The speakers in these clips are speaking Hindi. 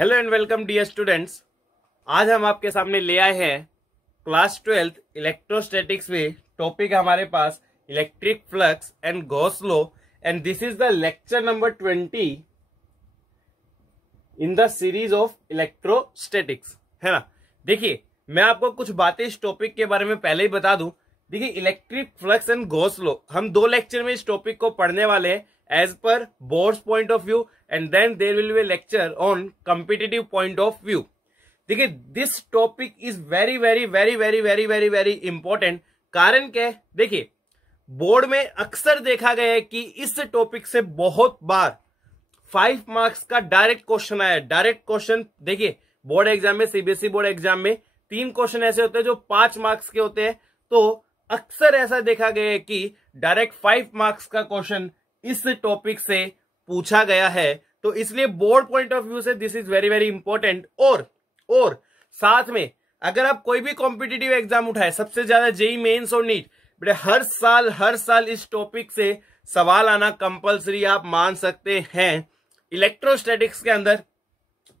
Hello and welcome dear students. आज हम आपके सामने ले आए हैं क्लास 12th इलेक्ट्रोस्टैटिक्स में टॉपिक हमारे पास electric flux and Gauss law and this is the lecture number 20 in the series of electrostatics, है ना। देखिए, मैं आपको कुछ बातें इस टॉपिक के बारे में पहले ही बता दूं। देखिए, electric flux and Gauss law हम 2 लेक्चर में इस टॉपिक को पढ़ने वाले हैं as per boards point of view and then there will be lecture on competitive point of view. देखिए, this topic is very very very very very very very important. कारण क्या है? देखिए, बोर्ड में अक्सर देखा गया है कि इस टॉपिक से बहुत बार 5 मार्क्स का डायरेक्ट क्वेश्चन आया है। डायरेक्ट क्वेश्चन देखिए, बोर्ड एग्जाम में, सीबीएसई बोर्ड एग्जाम में 3 क्वेश्चन ऐसे होते हैं जो 5 मार्क्स के होते हैं। तो अक्सर ऐसा देखा गया है कि डायरेक्ट 5 मार्क्स का क्वेश्चन इस टॉपिक से पूछा गया है। तो इसलिए बोर्ड पॉइंट ऑफ व्यू से this is very very important. और साथ में अगर आप कोई भी कॉम्पिटिटिव एग्जाम उठाए, सबसे ज्यादा जेईई मेंस और नीट, बड़े हर साल इस टॉपिक से सवाल आना कंपलसरी आप मान सकते हैं। इलेक्ट्रोस्टैटिक्स के अंदर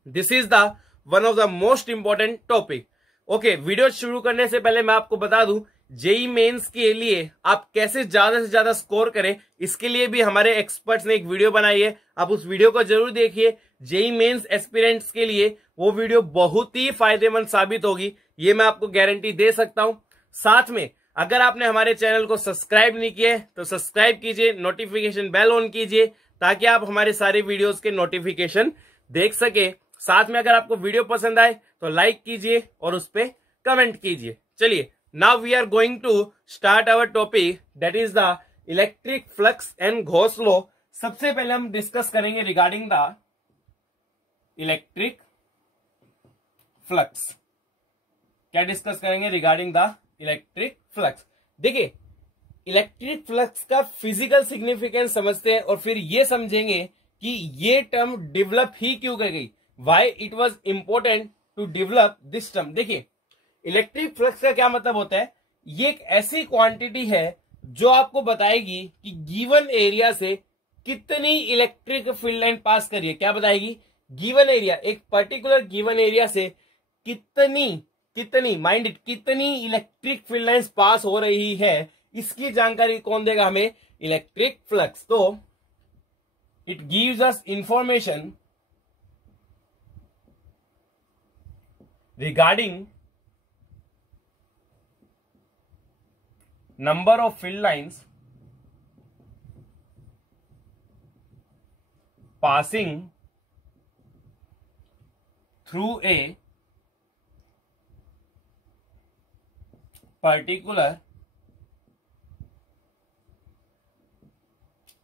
this is the one of the most important topic. Okay, video शुरू करने से पहले मैं आपको बता दूं, जेईई मेंस के लिए आप कैसे ज्यादा से ज्यादा स्कोर करें, इसके लिए भी हमारे एक्सपर्ट्स ने एक वीडियो बनाई है। आप उस वीडियो को जरूर देखिए। जेईई मेंस एस्पिरेंट्स के लिए वो वीडियो बहुत ही फायदेमंद साबित होगी, ये मैं आपको गारंटी दे सकता हूं। साथ में अगर आपने हमारे चैनल को सब्सक्राइब नहीं किया है तो सब्सक्राइब कीजिए, नोटिफिकेशन बेल ऑन कीजिए ताकि आप हमारे सारे वीडियोस के नोटिफिकेशन देख सके। साथ में अगर आपको वीडियो पसंद आए तो लाइक कीजिए और उस पर कमेंट कीजिए। चलिए, now we are going to start our topic, that is the electric flux and Gauss law। सबसे पहले हम डिस्कस करेंगे रिगार्डिंग द इलेक्ट्रिक फ्लक्स। क्या डिस्कस करेंगे? Regarding the electric flux. देखिए, इलेक्ट्रिक फ्लक्स का फिजिकल सिग्निफिकेंस समझते हैं और फिर ये समझेंगे कि ये टर्म डेवलप ही क्यों कर गई, why it was important to develop this term. देखिए, इलेक्ट्रिक फ्लक्स का क्या मतलब होता है? ये एक ऐसी क्वांटिटी है जो आपको बताएगी कि गिवन एरिया से कितनी इलेक्ट्रिक फील्ड लाइन पास कर रही है। क्या बताएगी? गिवन एरिया, एक पर्टिकुलर गिवन एरिया से कितनी माइंड इट, कितनी इलेक्ट्रिक फील्ड लाइंस पास हो रही है, इसकी जानकारी कौन देगा हमें? Electric flux. तो it gives us information regarding number of field lines passing through a particular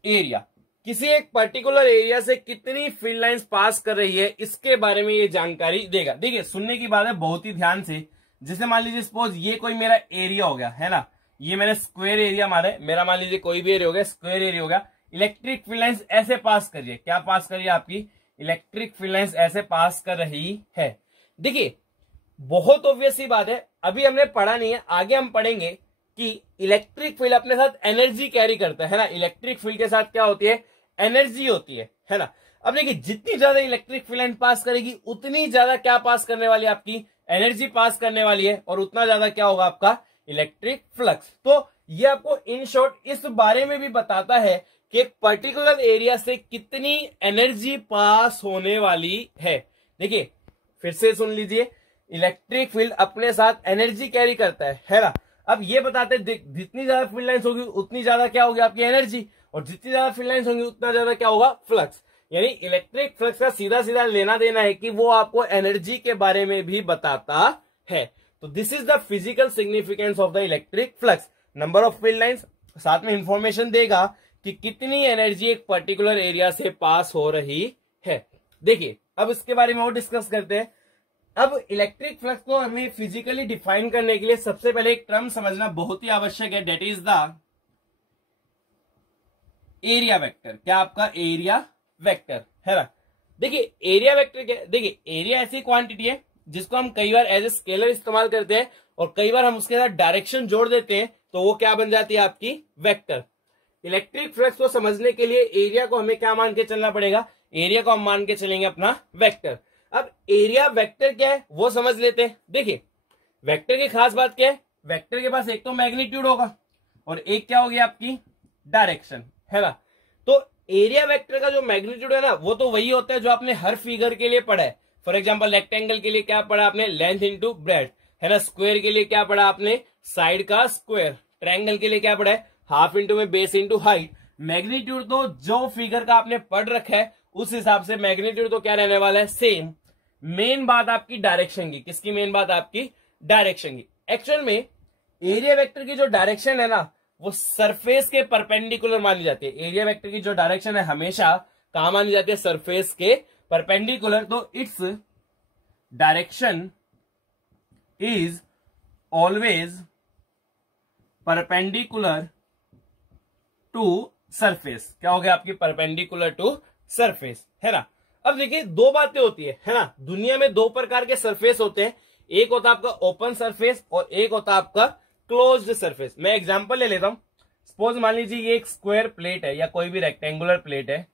area. किसी एक पर्टिकुलर एरिया से कितनी फील्ड लाइंस पास कर रही है, इसके बारे में ये जानकारी देगा। देखिए, सुनने की बात है बहुत ही ध्यान से। जैसे मान लीजिए सपोज ये कोई मेरा एरिया हो गया, है ना, ये मैंने स्क्वायर एरिया मारा है, मेरा मान लीजिए कोई भी एरिया हो गया, स्क्वायर एरिया हो गया। इलेक्ट्रिक फील्ड लाइंस ऐसे पास कर रही है। क्या पास कर रही है? आपकी इलेक्ट्रिक फील्ड लाइंस ऐसे पास कर रही है। देखिए, बहुत ऑब्वियस सी बात है, अभी हमने पढ़ा नहीं है, आगे हम पढ़ेंगे कि इलेक्ट्रिक फील्ड अपने साथ एनर्जी कैरी करता है ना। इलेक्ट्रिक फील्ड के साथ क्या होती है? एनर्जी होती है ना। अब देखिए, जितनी ज्यादा इलेक्ट्रिक फील्ड लाइन पास करेगी उतनी ज्यादा क्या पास करने वाली है? आपकी एनर्जी पास करने वाली है, और उतना ज्यादा क्या होगा? आपका इलेक्ट्रिक फ्लक्स। तो ये आपको इन शॉर्ट इस बारे में भी बताता है कि एक पर्टिकुलर एरिया से कितनी एनर्जी पास होने वाली है। देखिए, फिर से सुन लीजिए, इलेक्ट्रिक फील्ड अपने साथ एनर्जी कैरी करता है ना। अब ये बताते हैं जितनी ज्यादा फील्ड लाइंस होगी उतनी ज्यादा क्या होगी? आपकी एनर्जी, और जितनी ज्यादा फील्ड लाइंस होंगी उतना ज्यादा क्या होगा? फ्लक्स। यानी इलेक्ट्रिक फ्लक्स का सीधा सीधा लेना देना है कि वो आपको एनर्जी के बारे में भी बताता है। तो this is the physical significance of the electric flux. Number of field lines, साथ में इंफॉर्मेशन देगा कि कितनी एनर्जी एक पर्टिकुलर एरिया से पास हो रही है। देखिए, अब इसके बारे में और डिस्कस करते हैं। अब इलेक्ट्रिक फ्लक्स को हमें फिजिकली डिफाइन करने के लिए सबसे पहले एक टर्म समझना बहुत ही आवश्यक है, that is the area vector. क्या? आपका एरिया वेक्टर, है ना। देखिए, एरिया वेक्टर क्या है? देखिए, एरिया ऐसी क्वांटिटी है जिसको हम कई बार एज ए स्केलर इस्तेमाल करते हैं और कई बार हम उसके साथ डायरेक्शन जोड़ देते हैं, तो वो क्या बन जाती है? आपकी वेक्टर। इलेक्ट्रिक फ्लक्स को समझने के लिए एरिया को हमें क्या मान के चलना पड़ेगा? एरिया को हम मान के चलेंगे अपना वेक्टर। अब एरिया वेक्टर क्या है वो समझ लेते हैं। देखिए वेक्टर की खास बात क्या है, वेक्टर के पास एक तो मैग्नीट्यूड होगा और एक क्या होगी आपकी डायरेक्शन, है ना। तो एरिया वेक्टर का जो मैग्नीट्यूड है ना वो तो वही होता है जो आपने हर फिगर के लिए पढ़ा है। फॉर एग्जांपल रेक्टेंगल के लिए क्या पढ़ा आपने, लेंथ इंटू ब्रेड्थ, है ना। स्क्वायर के लिए क्या पढ़ा आपने, साइड का स्क्वायर। ट्रायंगल के लिए क्या पढ़ा है, हाफ इंटू में बेस इंटू हाइट। मैग्नीट्यूड तो जो फिगर का आपने पढ़ रखा है उस हिसाब से मैग्नीट्यूड तो क्या रहने वाला है, सेम। मेन बात आपकी डायरेक्शन की, किसकी मेन बात आपकी, डायरेक्शन की। एक्चुअल में एरिया वेक्टर की जो डायरेक्शन है ना वो सरफेस के परपेंडिकुलर मानी जाती है। एरिया वेक्टर की जो डायरेक्शन है हमेशा कहां मानी जाती है, सरफेस के परपेंडिकुलर। तो its direction is always perpendicular to surface. क्या हो गया आपकी, परपेंडिकुलर टू सरफेस, है ना। अब देखिए दो बातें होती है ना। दुनिया में दो प्रकार के सरफेस होते हैं, एक होता है आपका ओपन सरफेस और एक होता है आपका क्लोज्ड सरफेस। मैं एग्जांपल ले लेता हूं। सपोज मान लीजिए ये एक स्क्वायर प्लेट है या कोई भी रेक्टेंगुलर प्लेट है,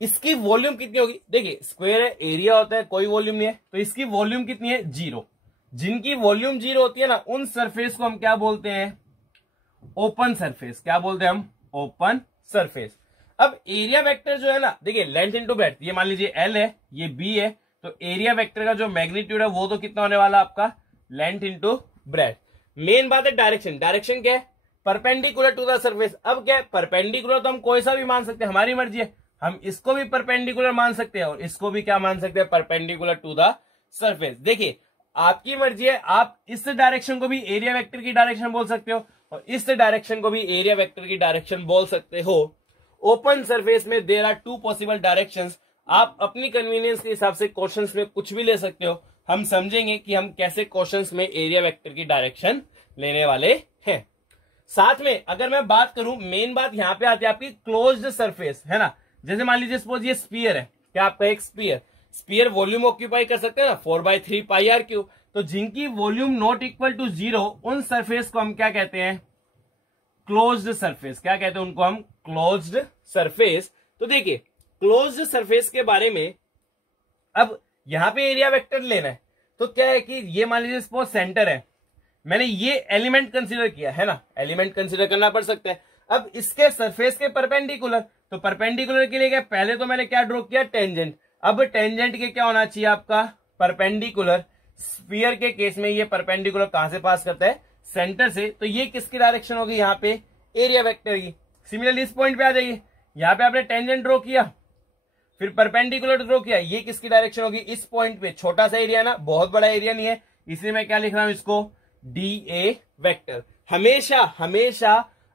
इसकी वॉल्यूम कितनी होगी। देखिए स्क्वायर है, एरिया होता है, कोई वॉल्यूम नहीं है, तो इसकी वॉल्यूम कितनी है, 0। जिनकी वॉल्यूम 0 होती है ना उन सरफेस को हम क्या बोलते हैं, ओपन सरफेस। क्या बोलते हैं हम, ओपन सरफेस। अब एरिया वेक्टर जो है ना, देखिए लेंथ इंटू ब्रेड्थ, ये मान लीजिए L है, ये B है, तो एरिया वेक्टर का जो मैग्नीट्यूड है वो तो कितना होने वाला आपका, लेंथ इंटू ब्रेड्थ। मेन बात है डायरेक्शन। डायरेक्शन क्या है, परपेंडिकुलर टू द सरफेस। अब क्या है, परपेंडिकुलर तो हम कोई सा भी मान सकते हैं, हमारी मर्जी है। हम इसको भी परपेंडिकुलर मान सकते हैं और इसको भी क्या मान सकते हैं, परपेंडिकुलर टू द सरफेस। देखिए आपकी मर्जी है, आप इस डायरेक्शन को भी एरिया वेक्टर की डायरेक्शन बोल सकते हो और इस डायरेक्शन को भी एरिया वेक्टर की डायरेक्शन बोल सकते हो। ओपन सरफेस में देयर आर 2 पॉसिबल डायरेक्शंस। आप अपनी कन्वीनियंस के हिसाब से क्वेश्चंस में कुछ भी ले सकते हो। हम समझेंगे कि हम कैसे क्वेश्चंस में एरिया वेक्टर की डायरेक्शन लेने वाले हैं। साथ में अगर मैं बात करूं, मेन बात यहां पे आती है आपकी क्लोज्ड सरफेस, है ना। जैसे मान लीजिए सपोज ये स्फीयर है, क्या आपका एक स्फीयर वॉल्यूम ऑक्यूपाई कर सकते हैं ना 4/3 पाई आर क्यूब। तो जिनकी वॉल्यूम नॉट इक्वल टू 0 उन सरफेस को हम क्या कहते हैं, क्लोज्ड सरफेस। क्या कहते हैं उनको हम, क्लोज्ड सरफेस। तो देखिए क्लोज्ड सरफेस के बारे में अब यहां पे एरिया वेक्टर लेना है तो क्या है कि ये मान लीजिए सपोज सेंटर है, मैंने ये एलिमेंट कंसीडर किया है ना, एलिमेंट कंसीडर करना पड़ सकता है। अब इसके सरफेस के परपेंडिकुलर, तो परपेंडिकुलर के लिए क्या, पहले तो मैंने क्या ड्रॉ किया, टेंजेंट। अब टेंजेंट के क्या होना चाहिए आपका, परपेंडिकुलर। स्फीयर के केस में ये परपेंडिकुलर कहां से पास करता है, सेंटर से। तो ये किसकी डायरेक्शन होगी, यहाँ पे एरिया वेक्टर की। सिमिलरली इस पॉइंट पे आ जाइए, यहाँ पे आपने टेंजेंट ड्रॉ किया, फिर परपेंडिकुलर ड्रॉ किया, ये किसकी डायरेक्शन होगी, इस पॉइंट पे। छोटा सा एरिया ना, बहुत बड़ा एरिया नहीं है, इसलिए मैं क्या लिख रहा हूं इसको, DA वेक्टर। हमेशा हमेशा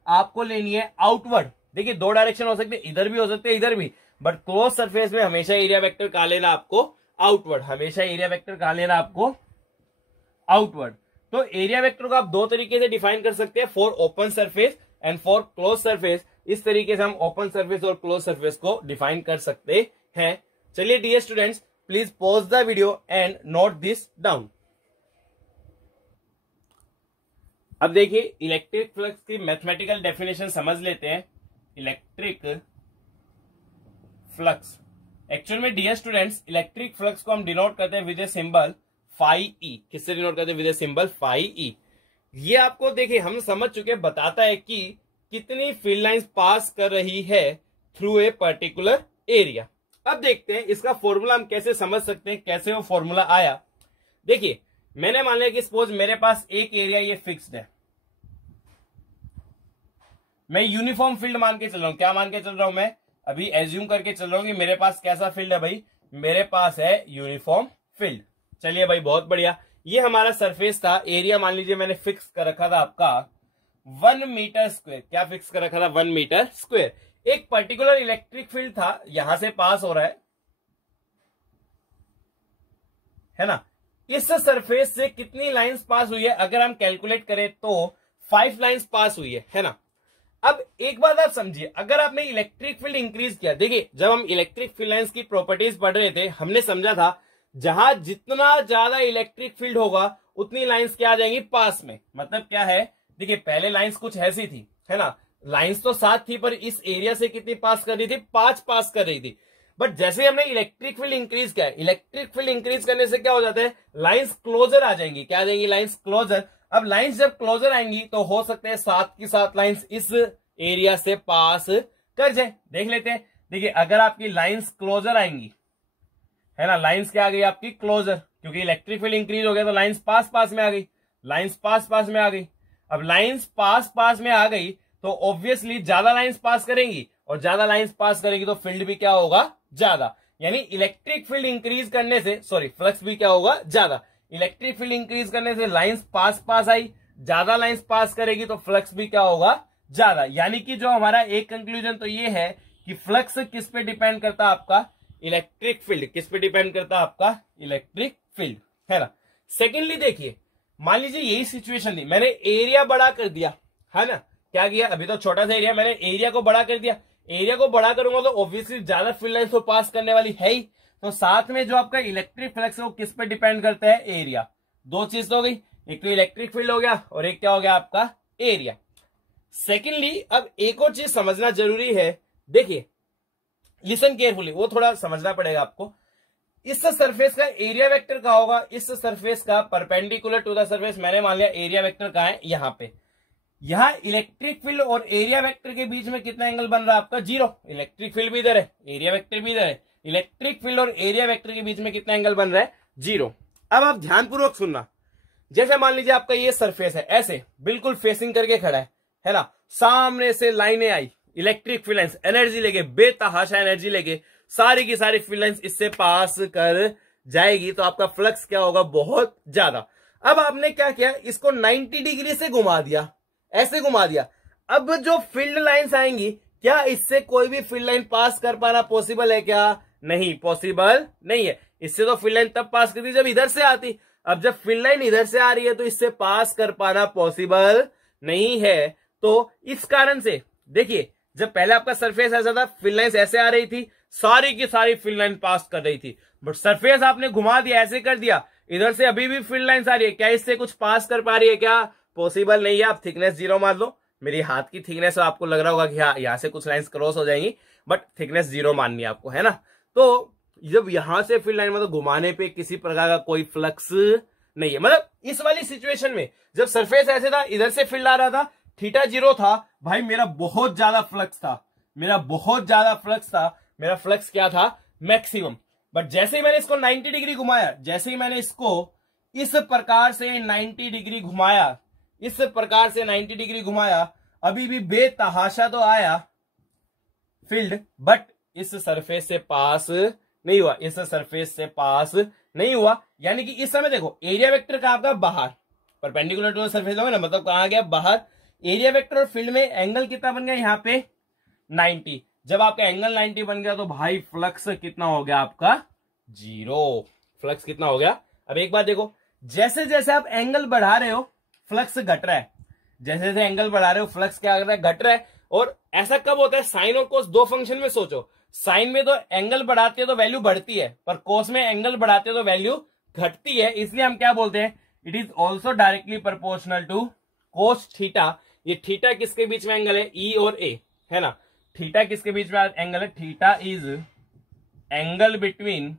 आपको लेनी है आउटवर्ड। देखिए 2 डायरेक्शन हो सकते हैं, इधर भी हो सकते हैं, इधर भी, बट क्लोज सरफेस में हमेशा एरिया वेक्टर कहा लेना आपको, आउटवर्ड। हमेशा एरिया वेक्टर कहा लेना आपको, आउटवर्ड। तो एरिया वेक्टर को आप 2 तरीके से डिफाइन कर सकते हैं, for open surface and for close surface. इस तरीके से हम ओपन सरफेस और क्लोज सरफेस को डिफाइन कर सकते हैं। चलिए dear students, please pause the video and note this down. अब देखिए इलेक्ट्रिक फ्लक्स की मैथमेटिकल डेफिनेशन समझ लेते हैं। इलेक्ट्रिक फ्लक्स, एक्चुअल में डियर स्टूडेंट्स इलेक्ट्रिक फ्लक्स को हम डिनोट करते हैं with a symbol phi E. किससे डिनोट करते हैं, with a symbol phi E. ये आपको देखिए हम समझ चुके, बताता है कि कितनी फील्ड लाइंस पास कर रही है थ्रू ए पर्टिकुलर एरिया। अब देखते हैं इसका फॉर्मूला हम कैसे समझ सकते हैं, कैसे वो फॉर्मूला आया। देखिए मैंने मान लिया कि सपोज मेरे पास एक एरिया ये फिक्स्ड है, मैं यूनिफॉर्म फील्ड मान के चल रहा हूं। क्या मान के चल रहा हूं मैं, अभी एज्यूम करके चल रहा हूं कि मेरे पास कैसा फील्ड है भाई, मेरे पास है यूनिफॉर्म फील्ड। चलिए भाई बहुत बढ़िया, ये हमारा सरफेस था, एरिया मान लीजिए मैंने फिक्स कर रखा था आपका 1 मीटर स्क्वायर। क्या फिक्स कर रखा था, 1 मीटर स्क्वायर। एक पर्टिकुलर इलेक्ट्रिक फील्ड था, यहां से पास हो रहा है ना। इस सरफेस से कितनी लाइंस पास हुई है, अगर हम कैलकुलेट करें तो 5 लाइंस पास हुई है ना। अब एक बात आप समझिए, अगर आपने इलेक्ट्रिक फील्ड इंक्रीज किया, देखिए जब हम इलेक्ट्रिक फील्ड लाइंस की प्रॉपर्टीज पढ़ रहे थे हमने समझा था जहां जितना ज्यादा इलेक्ट्रिक फील्ड होगा उतनी लाइंस क्या आ जाएंगी पास में। मतलब क्या है, देखिए पहले लाइंस कुछ ऐसी थी, है ना, लाइंस तो 7 थी पर इस एरिया से कितनी पास कर रही थी, 5 पास कर रही थी। बट जैसे हमने इलेक्ट्रिक फील्ड इंक्रीज किया है, इलेक्ट्रिक फील्ड इंक्रीज करने से क्या हो जाता है, लाइंस क्लोजर आ जाएंगी। क्या आ जाएंगी, लाइंस क्लोजर। अब लाइंस जब क्लोजर आएंगी तो हो सकते हैं साथ की साथ लाइंस इस एरिया से पास कर जाए। देख लेते हैं। देखिए अगर आपकी लाइंस क्लोजर आएंगी, है ना, लाइंस क्या आ गई आपकी क्लोजर, क्योंकि इलेक्ट्रिक फील्ड इंक्रीज हो गया तो लाइंस पास पास में आ गई, लाइंस पास पास में आ गई। अब लाइंस पास पास में आ गई तो ऑब्वियसली ज्यादा लाइंस पास करेंगी, और ज्यादा लाइंस पास करेगी तो फील्ड भी क्या होगा, ज्यादा। यानी इलेक्ट्रिक फील्ड इंक्रीज करने से, सॉरी, फ्लक्स भी क्या होगा, ज्यादा। इलेक्ट्रिक फील्ड इंक्रीज करने से लाइंस पास पास आई, ज्यादा लाइंस पास करेगी तो फ्लक्स भी क्या होगा, ज्यादा। यानी कि जो हमारा एक कंक्लूजन तो ये है कि फ्लक्स किस पे डिपेंड करता है, आपका इलेक्ट्रिक फील्ड। किस पे डिपेंड करता है, आपका इलेक्ट्रिक फील्ड, है ना। सेकेंडली देखिए, मान लीजिए यही सिचुएशन थी, मैंने एरिया बड़ा कर दिया, है ना। क्या किया, अभी तो छोटा सा एरिया, मैंने एरिया को बड़ा कर दिया। एरिया को बड़ा करूंगा तो ऑब्वियसली ज्यादा फील्ड लाइंस तो पास करने वाली है ही, तो साथ में जो आपका इलेक्ट्रिक फ्लक्स है वो किस पे डिपेंड करता है, एरिया। दो चीज तो हो गई, एक तो इलेक्ट्रिक फील्ड हो गया और एक क्या हो गया, आपका एरिया। सेकेंडली अब एक और चीज समझना जरूरी है। देखिए लिसन केयरफुली, वो थोड़ा समझना पड़ेगा आपको। इस सरफेस का एरिया वेक्टर क्या होगा, इस सरफेस का परपेंडिकुलर टू द सरफेस, मैंने मान लिया एरिया वेक्टर कहां है, यहां पे। यहां इलेक्ट्रिक फील्ड और एरिया वेक्टर के बीच में कितना एंगल बन रहा है, आपका जीरो। इलेक्ट्रिक फील्ड भी इधर है, एरिया वेक्टर भी इधर है, इलेक्ट्रिक फील्ड और एरिया वेक्टर के बीच में कितना एंगल बन रहा है, जीरो। अब आप ध्यानपूर्वक सुनना। जैसे मान लीजिए आपका ये सरफेस है, ऐसे बिल्कुल फेसिंग करके खड़ा है ना, सामने से लाइनें आई, इलेक्ट्रिक फील्ड लाइंस एनर्जी लेके, बेतहाशा एनर्जी लेके सारी की सारी फील्ड लाइंस इससे पास कर जाएगी, तो आपका फ्लक्स क्या होगा, बहुत ज्यादा। अब आपने क्या किया, इसको 90 डिग्री से घुमा दिया, ऐसे घुमा दिया। अब जो फील्ड लाइंस आएंगी, क्या इससे कोई भी फील्ड लाइन पास कर पाना पॉसिबल है क्या, नहीं, पॉसिबल नहीं है। इससे तो फील्ड लाइन तब पास करती जब इधर से आती। अब जब फील्ड लाइन इधर से आ रही है तो इससे पास कर पाना पॉसिबल नहीं है। तो इस कारण से देखिए, जब पहले आपका सरफेस ऐसा था, फील्ड लाइंस ऐसे आ रही थी, सारी की सारी फील्ड लाइन पास कर रही थी। बट सरफेस आपने घुमा दिया, ऐसे कर दिया, इधर से अभी भी फील्ड लाइंस आ रही है, क्या इससे कुछ पास कर पा रही है, क्या पॉसिबल नहीं है। आप थिकनेस जीरो मान लो, मेरी हाथ की थिकनेस आपको लग रहा होगा कि हाँ यहां से कुछ लाइंस क्रॉस हो जाएंगी, बट थिकनेस जीरो माननी है आपको, है ना। तो जब यहां से फील्ड लाइन मतलब घुमाने पे किसी प्रकार का कोई फ्लक्स नहीं है। मतलब इस वाली सिचुएशन में जब सरफेस ऐसे था, इधर से फील्ड आ रहा था, थीटा जीरो था, भाई मेरा बहुत ज्यादा फ्लक्स था, मेरा बहुत ज्यादा फ्लक्स था, मेरा फ्लक्स क्या था, मैक्सिमम। बट जैसे ही मैंने इसको 90 डिग्री घुमाया, जैसे ही मैंने इसको इस प्रकार से 90 डिग्री घुमाया, इस प्रकार से 90 डिग्री घुमाया, अभी भी बेतहाशा तो आया फील्ड, बट इस सरफेस से पास नहीं हुआ, इस सरफेस से पास नहीं हुआ। यानी कि इस समय देखो, एरिया वेक्टर कहां आपका, बाहर, परपेंडिकुलर टू द सरफेस होगा ना, मतलब कहां गया, बाहर। एरिया वेक्टर और फील्ड में एंगल कितना बन गया, यहां पे 90। जब आपका एंगल 90 बन गया तो भाई फ्लक्स कितना हो गया, आपका जीरो। फ्लक्स कितना हो गया। अब एक बात देखो, जैसे जैसे आप एंगल बढ़ा रहे हो फ्लक्स घट रहा है, जैसे जैसे एंगल बढ़ा रहे हो फ्लक्स क्या कर रहा है, घट रहा है। और ऐसा कब होता है, साइन और कोस दो फंक्शन में सोचो, साइन में तो एंगल बढ़ाते हैं तो वैल्यू बढ़ती है, पर कोस में एंगल बढ़ाते हैं तो वैल्यू घटती है। इसलिए हम क्या बोलते हैं, it is also directly proportional to cos theta. ये थीटा किसके बीच में एंगल है, ई और ए, है ना। थीटा किसके बीच में एंगल है, theta is angle between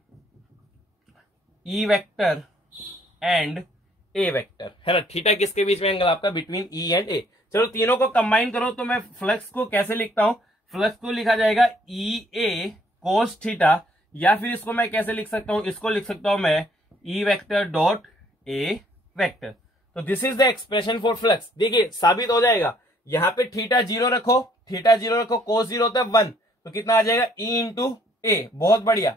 E vector and A vector, है ना। थीटा किसके बीच में एंगल आपका, बिटवीन ई एंड ए। चलो तीनों को कंबाइन करो तो मैं फ्लक्स को कैसे लिखता हूं, फ्लक्स को लिखा जाएगा ई ए कोस थीटा, या फिर इसको मैं कैसे लिख सकता हूं, इसको लिख सकता हूं मैं E vector dot A vector. तो this is the expression for flux. देखिए साबित हो जाएगा, यहां पे थीटा जीरो रखो, थीटा जीरो रखो, कोस जीरो होता है 1, तो कितना आ जाएगा, ई इंटू ए, बहुत बढ़िया।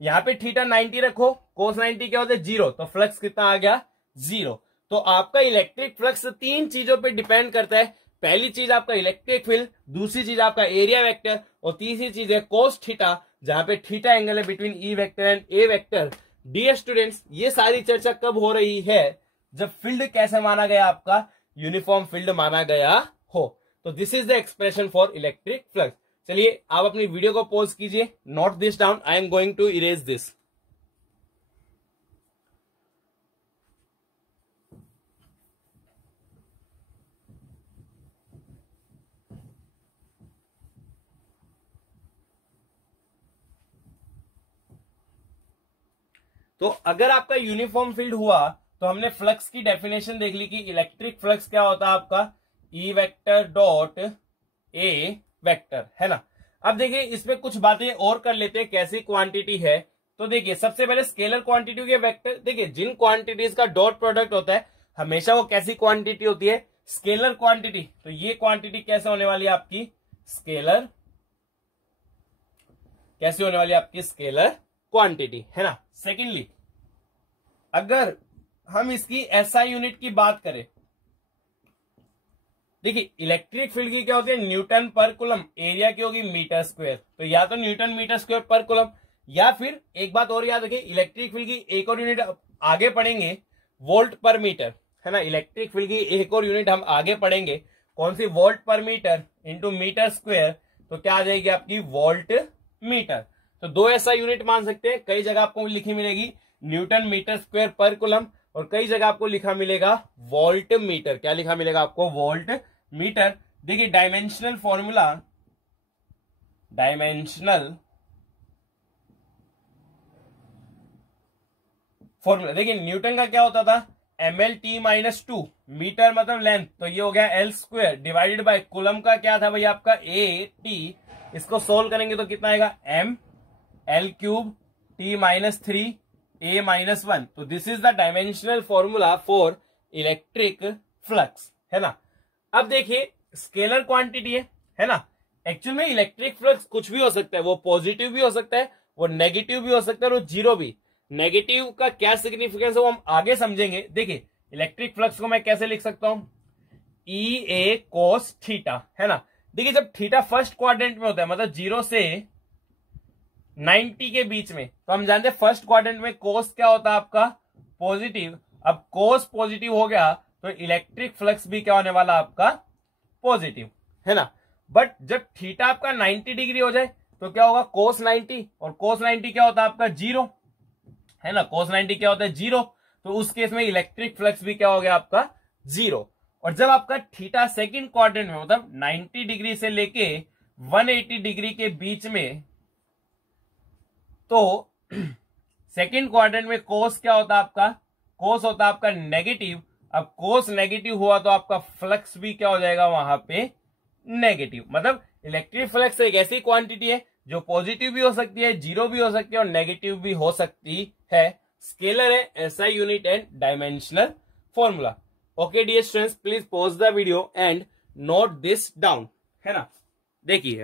यहां पे थीटा 90 रखो, कोस 90 क्या होता है, जीरो, तो फ्लक्स कितना आ गया, जीरो। तो आपका इलेक्ट्रिक फ्लक्स तीन चीजों पे डिपेंड करता है। पहली चीज आपका इलेक्ट्रिक फील्ड, दूसरी चीज आपका एरिया वेक्टर, और तीसरी चीज है कोस थीटा, जहां पे थीटा एंगल है between E vector and A vector. Dear students, ये सारी चर्चा कब हो रही है, जब फील्ड कैसे माना गया, आपका यूनिफॉर्म फील्ड माना गया हो। तो this is the expression for electric flux. चलिए आप अपनी वीडियो को पॉज कीजिए, note this down, I am going to erase this. तो अगर आपका यूनिफॉर्म फील्ड हुआ तो हमने फ्लक्स की डेफिनेशन देख ली कि इलेक्ट्रिक फ्लक्स क्या होता है आपका, ई वेक्टर डॉट ए वेक्टर, है ना। अब देखिए इसमें कुछ बातें और कर लेते हैं, कैसी क्वांटिटी है। तो देखिए सबसे पहले स्केलर क्वांटिटी के वेक्टर, देखिए जिन क्वांटिटीज का डॉट प्रोडक्ट होता है हमेशा वो कैसी क्वांटिटी होती है, स्केलर क्वांटिटी। तो ये क्वांटिटी कैसे होने वाली है आपकी, स्केलर, कैसे होने वाली है आपकी स्केलर क्वांटिटी, है ना। सेकेंडली अगर हम इसकी एसआई यूनिट की बात करें, देखिए इलेक्ट्रिक फील्ड की क्या होती है, न्यूटन पर कूलम, एरिया की होगी मीटर स्क्वायर, तो या तो न्यूटन मीटर स्क्वायर पर कूलम, या फिर एक बात और याद रखिए, इलेक्ट्रिक फील्ड की एक और यूनिट आगे पढ़ेंगे, वोल्ट पर मीटर, है ना। इलेक्ट्रिक फील्ड की एक और यूनिट हम आगे पढ़ेंगे, कौन सी, वोल्ट पर मीटर इंटू मीटर स्क्वायर, तो क्या आ जाएगी आपकी वोल्ट मीटर। तो दो ऐसा यूनिट मान सकते हैं, कई जगह आपको लिखी मिलेगी न्यूटन मीटर स्क्वायर पर कूलम, और कई जगह आपको लिखा मिलेगा वोल्ट मीटर, क्या लिखा मिलेगा आपको, वोल्ट मीटर। देखिए डायमेंशनल फॉर्मूला, डायमेंशनल फॉर्मूला, देखिए न्यूटन का क्या होता था, mL/t-2, मीटर मतलब लेंथ, तो ये हो गया L square divided by coulomb का क्या था भाई आपका AT, इसको सोल्व करेंगे तो कितना आएगा, mL³ t-3 A-1। तो this is the dimensional formula for electric flux, है ना। अब देखिए स्केलर क्वांटिटी है ना। एक्चुअल में इलेक्ट्रिक फ्लक्स कुछ भी हो सकता है, वो पॉजिटिव भी हो सकता है, वो नेगेटिव भी हो सकता है और वो जीरो भी। नेगेटिव का क्या सिग्निफिकेंस है वो हम आगे समझेंगे। देखिए इलेक्ट्रिक फ्लक्स को मैं कैसे लिख सकता हूं, EA cos थीटा, है ना। देखिए जब थीटा फर्स्ट क्वाड्रेंट में होता है, मतलब 0 से 90 के बीच में, तो हम जानते हैं फर्स्ट क्वाड्रेंट में कोस क्या होता है आपका, पॉजिटिव। अब कोस पॉजिटिव हो गया तो इलेक्ट्रिक फ्लक्स भी क्या होने वाला आपका, पॉजिटिव, है ना। बट जब थीटा आपका 90 डिग्री हो जाए तो क्या होगा, कोस 90, और कोस 90 क्या होता है आपका, जीरो, है ना। कोस 90 क्या होता है, जीरो, तो उस केस में इलेक्ट्रिक फ्लक्स भी क्या हो गया आपका, जीरो। और जब आपका थीटा सेकंड क्वाड्रेंट में, मतलब 90 डिग्री से लेके 180 डिग्री के बीच में, तो सेकंड क्वाड्रेंट में कोस क्या होता है आपका, कोस होता है आपका नेगेटिव। अब कोस नेगेटिव हुआ तो आपका फ्लक्स भी क्या हो जाएगा वहां पे, नेगेटिव। मतलब इलेक्ट्रिक फ्लक्स एक ऐसी क्वांटिटी है जो पॉजिटिव भी हो सकती है, जीरो भी हो सकती है और नेगेटिव भी हो सकती है। स्केलर है, SI unit and dimensional formula. Okay dear students, please pause the video and note this down, है ना। देखिए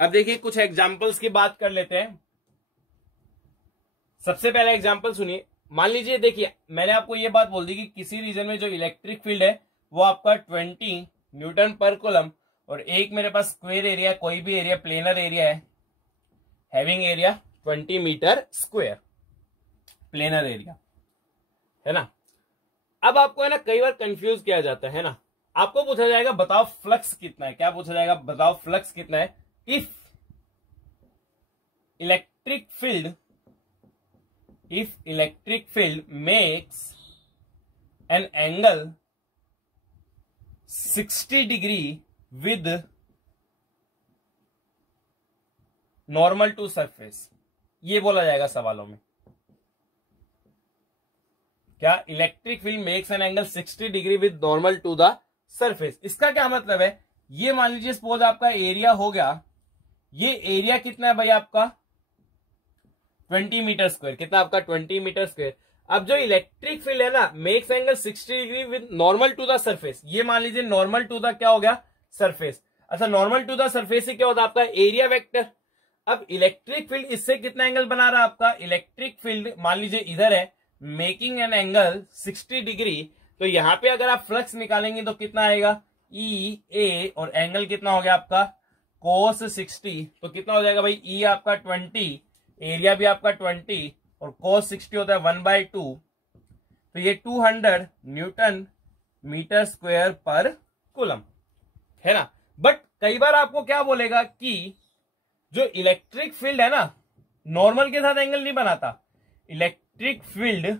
अब देखिए कुछ एग्जांपल्स की बात कर लेते हैं। सबसे पहला एग्जांपल सुनिए। मान लीजिए, देखिए मैंने आपको ये बात बोल दी कि किसी रीजन में जो इलेक्ट्रिक फील्ड है वो आपका 20 न्यूटन पर कूलम, और एक मेरे पास स्क्वायर एरिया, कोई भी एरिया, प्लेनर एरिया है, having area 20 metre square, planar area, है ना। अब आपको है ना कई बार कंफ्यूज किया जाता है ना। आपको पूछा जाएगा बताओ फ्लक्स कितना है, क्या पूछा जाएगा, बताओ फ्लक्स कितना है। If electric field makes an angle 60 degree with normal to surface, ये बोला जाएगा सवालों में। क्या, electric field makes an angle 60 degree with normal to the surface, इसका क्या मतलब है। ये मान लीजिए सपोज आपका एरिया हो गया, ये एरिया कितना है भाई आपका 20 मीटर स्क्वायर, कितना आपका 20 मीटर स्क्वायर। अब जो इलेक्ट्रिक फील्ड है ना, makes angle 60 degree with normal to the surface, ये मान लीजिए नॉर्मल टू द क्या हो गया, सरफेस। अच्छा, नॉर्मल टू द सरफेस से क्या होता है आपका एरिया वेक्टर। अब इलेक्ट्रिक फील्ड इससे कितना एंगल बना रहा है आपका, इलेक्ट्रिक फील्ड मान लीजिए इधर है, मेकिंग एन एंगल 60 डिग्री, तो यहां पे अगर आप फ्लक्स निकालेंगे तो कितना आएगा, ई ए, और एंगल कितना हो गया आपका कोस 60, तो कितना हो जाएगा भाई, ई आपका 20, एरिया भी आपका 20, और कोस 60 होता है 1/2, तो ये 200 न्यूटन मीटर स्क्वायर पर कूलम, है ना। बट कई बार आपको क्या बोलेगा कि जो इलेक्ट्रिक फील्ड है ना, नॉर्मल के साथ एंगल नहीं बनाता। Electric field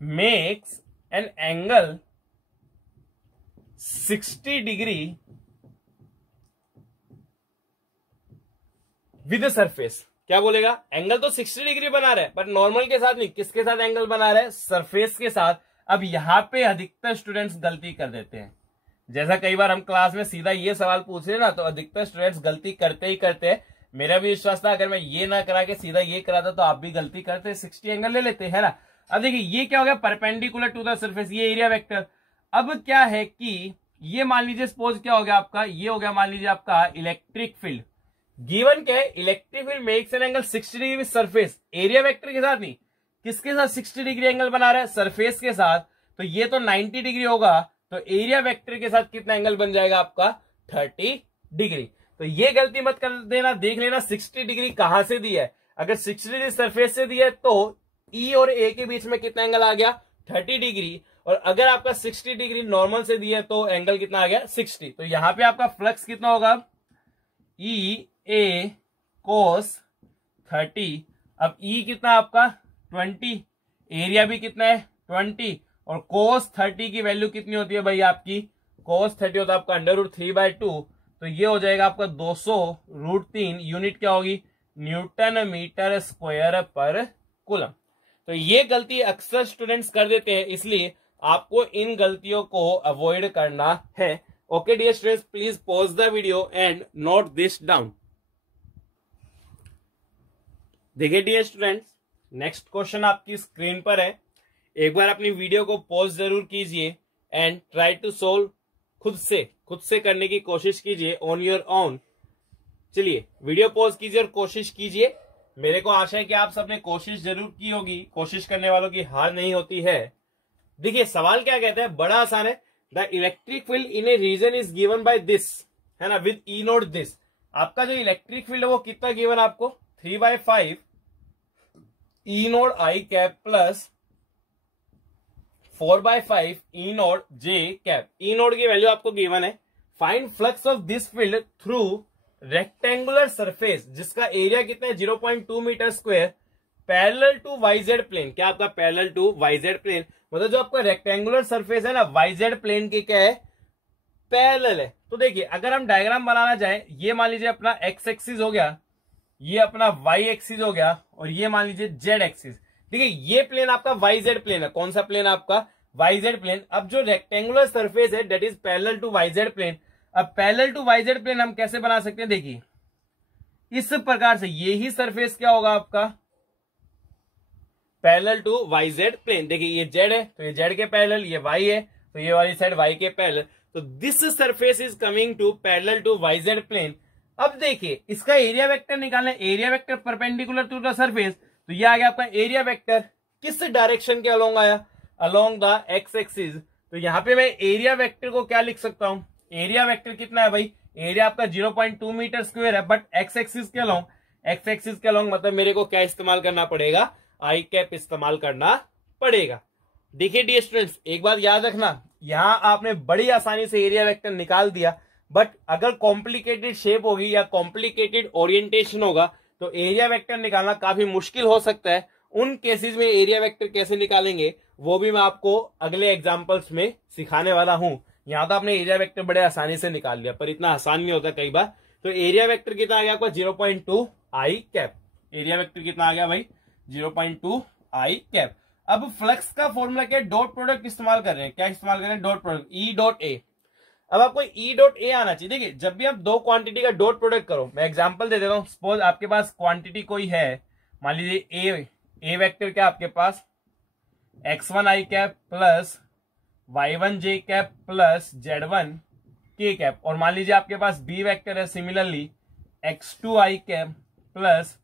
makes an angle 60 degree with surface. क्या बोलेगा? एंगल तो 60 डिग्री बना रहा है, पर नॉर्मल के साथ नहीं, किसके साथ एंगल बना रहा है? सरफेस के साथ। अब यहां पे अधिकतर स्टूडेंट्स गलती कर देते हैं। जैसा कई बार हम क्लास में सीधा ये सवाल पूछ रहे हैं ना, तो अधिकतर स्टूडेंट्स गलती करते ही करते हैं। मेरा भी विश्वास था अगर मैं ये ना करा के सीधा ये कराता तो आप भी गलती करते, 60 एंगल ले लेते, है ना। अब देखिए ये क्या हो गया? परपेंडिकुलर टू द सरफेस, ये एरिया वेक्टर। अब क्या है कि ये मान लीजिए सपोज क्या हो गया आपका, ये हो गया मान लीजिए आपका इलेक्ट्रिक फील्ड। गिवन क्या है? Electric field makes an angle 60 degree with surface. Area vector के साथ नहीं, किसके साथ 60 डिग्री एंगल बना रहा है? सरफेस के साथ। तो ये तो 90 डिग्री होगा, तो एरिया वेक्टर के साथ कितना एंगल बन जाएगा आपका? 30 डिग्री। तो ये गलती मत कर देना, देख लेना 60 डिग्री कहां से दी है। अगर 60 डिग्री सरफेस से दी है तो ई और ए के बीच में कितना एंगल आ गया? 30 डिग्री। और अगर आपका 60 डिग्री नॉर्मल से दी है तो एंगल कितना आ गया? 60। तो यहां पे आपका फ्लक्स कितना होगा? ई ए कोस 30। अब ई कितना आपका? 20। एरिया भी कितना है? 20। और कोस 30 की वैल्यू कितनी होती है भाई आपकी? कोस 30 होता है आपका √3/2। तो ये हो जाएगा आपका 200√3। यूनिट क्या होगी? न्यूटन मीटर स्क्वायर पर कूलम। तो ये गलती अक्सर स्टूडेंट्स कर देते हैं, इसलिए आपको इन गलतियों को अवॉइड करना है। Okay dear students, please pause the video and note this down. देखिए डियर स्टूडेंट्स, नेक्स्ट क्वेश्चन आपकी स्क्रीन पर है। एक बार अपनी वीडियो को पॉज जरूर कीजिए एंड ट्राई टू सोल्व खुद से करने की कोशिश कीजिए ऑन योर ओन। चलिए वीडियो पॉज कीजिए और कोशिश कीजिए। मेरे को आशा है कि आप सबने कोशिश जरूर की होगी, कोशिश करने वालों की हार नहीं होती है। देखिए सवाल क्या कहता है, बड़ा आसान है। The electric field in a region is given by this, है ना, विद ई नोट दिस। आपका जो इलेक्ट्रिक फील्ड है वो कितना गिवन आपको? 3/5 E naught i cap plus 4/5 E naught j cap. E naught की वैल्यू आपको गिवन है। Find flux of this field through rectangular surface, जिसका एरिया कितना है? 0.2 metre square, parallel to YZ plane. क्या आपका? Parallel to YZ plane. मतलब जो आपका रेक्टेंगुलर सरफेस है ना, वाईजेड प्लेन के क्या है? पैरेलल है। तो देखिए अगर हम डायग्राम बनाना चाहें, ये मान लीजिए अपना एक्स एक्सिस हो गया, ये अपना वाई एक्सिस हो गया, और ये मान लीजिए जेड एक्सिस। देखिए ये प्लेन आपका वाईजेड प्लेन है। कौन सा प्लेन आपका? YZ plane. अब जो रेक्टेंगुलर सरफेस है that is parallel to YZ plane. अब पैरेलल टू वाईजेड प्लेन हम कैसे बना सकते हैं? देखिए इस प्रकार से, ये ही सरफेस क्या होगा आपका? Parallel to YZ plane. देखिए ये जेड है तो ये जेड के पैरेलल, ये वाई है तो ये वाली साइड वाई के पैरेलल। तो this surface is coming to parallel to YZ plane. अब देखिए इसका एरिया वेक्टर निकालना है। Area vector perpendicular to the surface, तो ये आ गया आपका एरिया वेक्टर। किस डायरेक्शन के अलोंग आया? Along the X axis. तो यहां पे मैं एरिया वेक्टर को क्या लिख सकता हूं? एरिया वेक्टर कितना है भाई? एरिया आपका 0.2 मीटर स्क्वायर है, बट एक्स एक्सिस के अलोंग, एक्स एक्सिस के अलोंग मतलब मेरे को क्या इस्तेमाल करना पड़ेगा? आई कैप इस्तेमाल करना पड़ेगा। देखिए डियर स्टूडेंट्स, एक बात याद रखना, यहां आपने बड़ी आसानी से एरिया वेक्टर निकाल दिया, बट अगर कॉम्प्लिकेटेड शेप होगी या कॉम्प्लिकेटेड ओरिएंटेशन होगा तो एरिया वेक्टर निकालना काफी मुश्किल हो सकता है। उन केसेस में एरिया वेक्टर कैसे निकालेंगे वो भी मैं आपको अगले एग्जांपल्स में सिखाने वाला हूं। यहां तो आपने एरिया वेक्टर बड़े आसानी से निकाल लिया, पर इतना आसान नहीं होता कई बार। तो एरिया वेक्टर कितना आ गया आपका? 0.2 आई कैप। एरिया वेक्टर कितना आ गया भाई? 0.2 आई कैप। अब फ्लक्स का फॉर्मूला क्या है? डॉट प्रोडक्ट इस्तेमाल कर रहे हैं। क्या इस्तेमाल कर रहे हैं? Dot product, E dot A. अब आपको ई डॉट ए आना चाहिए। देखिए जब भी आप दो क्वांटिटी का डॉट प्रोडक्ट करो, मैं एग्जांपल दे देता हूं। सपोज आपके पास क्वांटिटी कोई है, मान लीजिए ए वेक्टर क्या आपके पास? x1 आई कैप प्लस y1 जे कैप प्लस z1 के कैप। और मान लीजिए आपके पास बी वेक्टर है सिमिलरली x2 आई कैप प्लस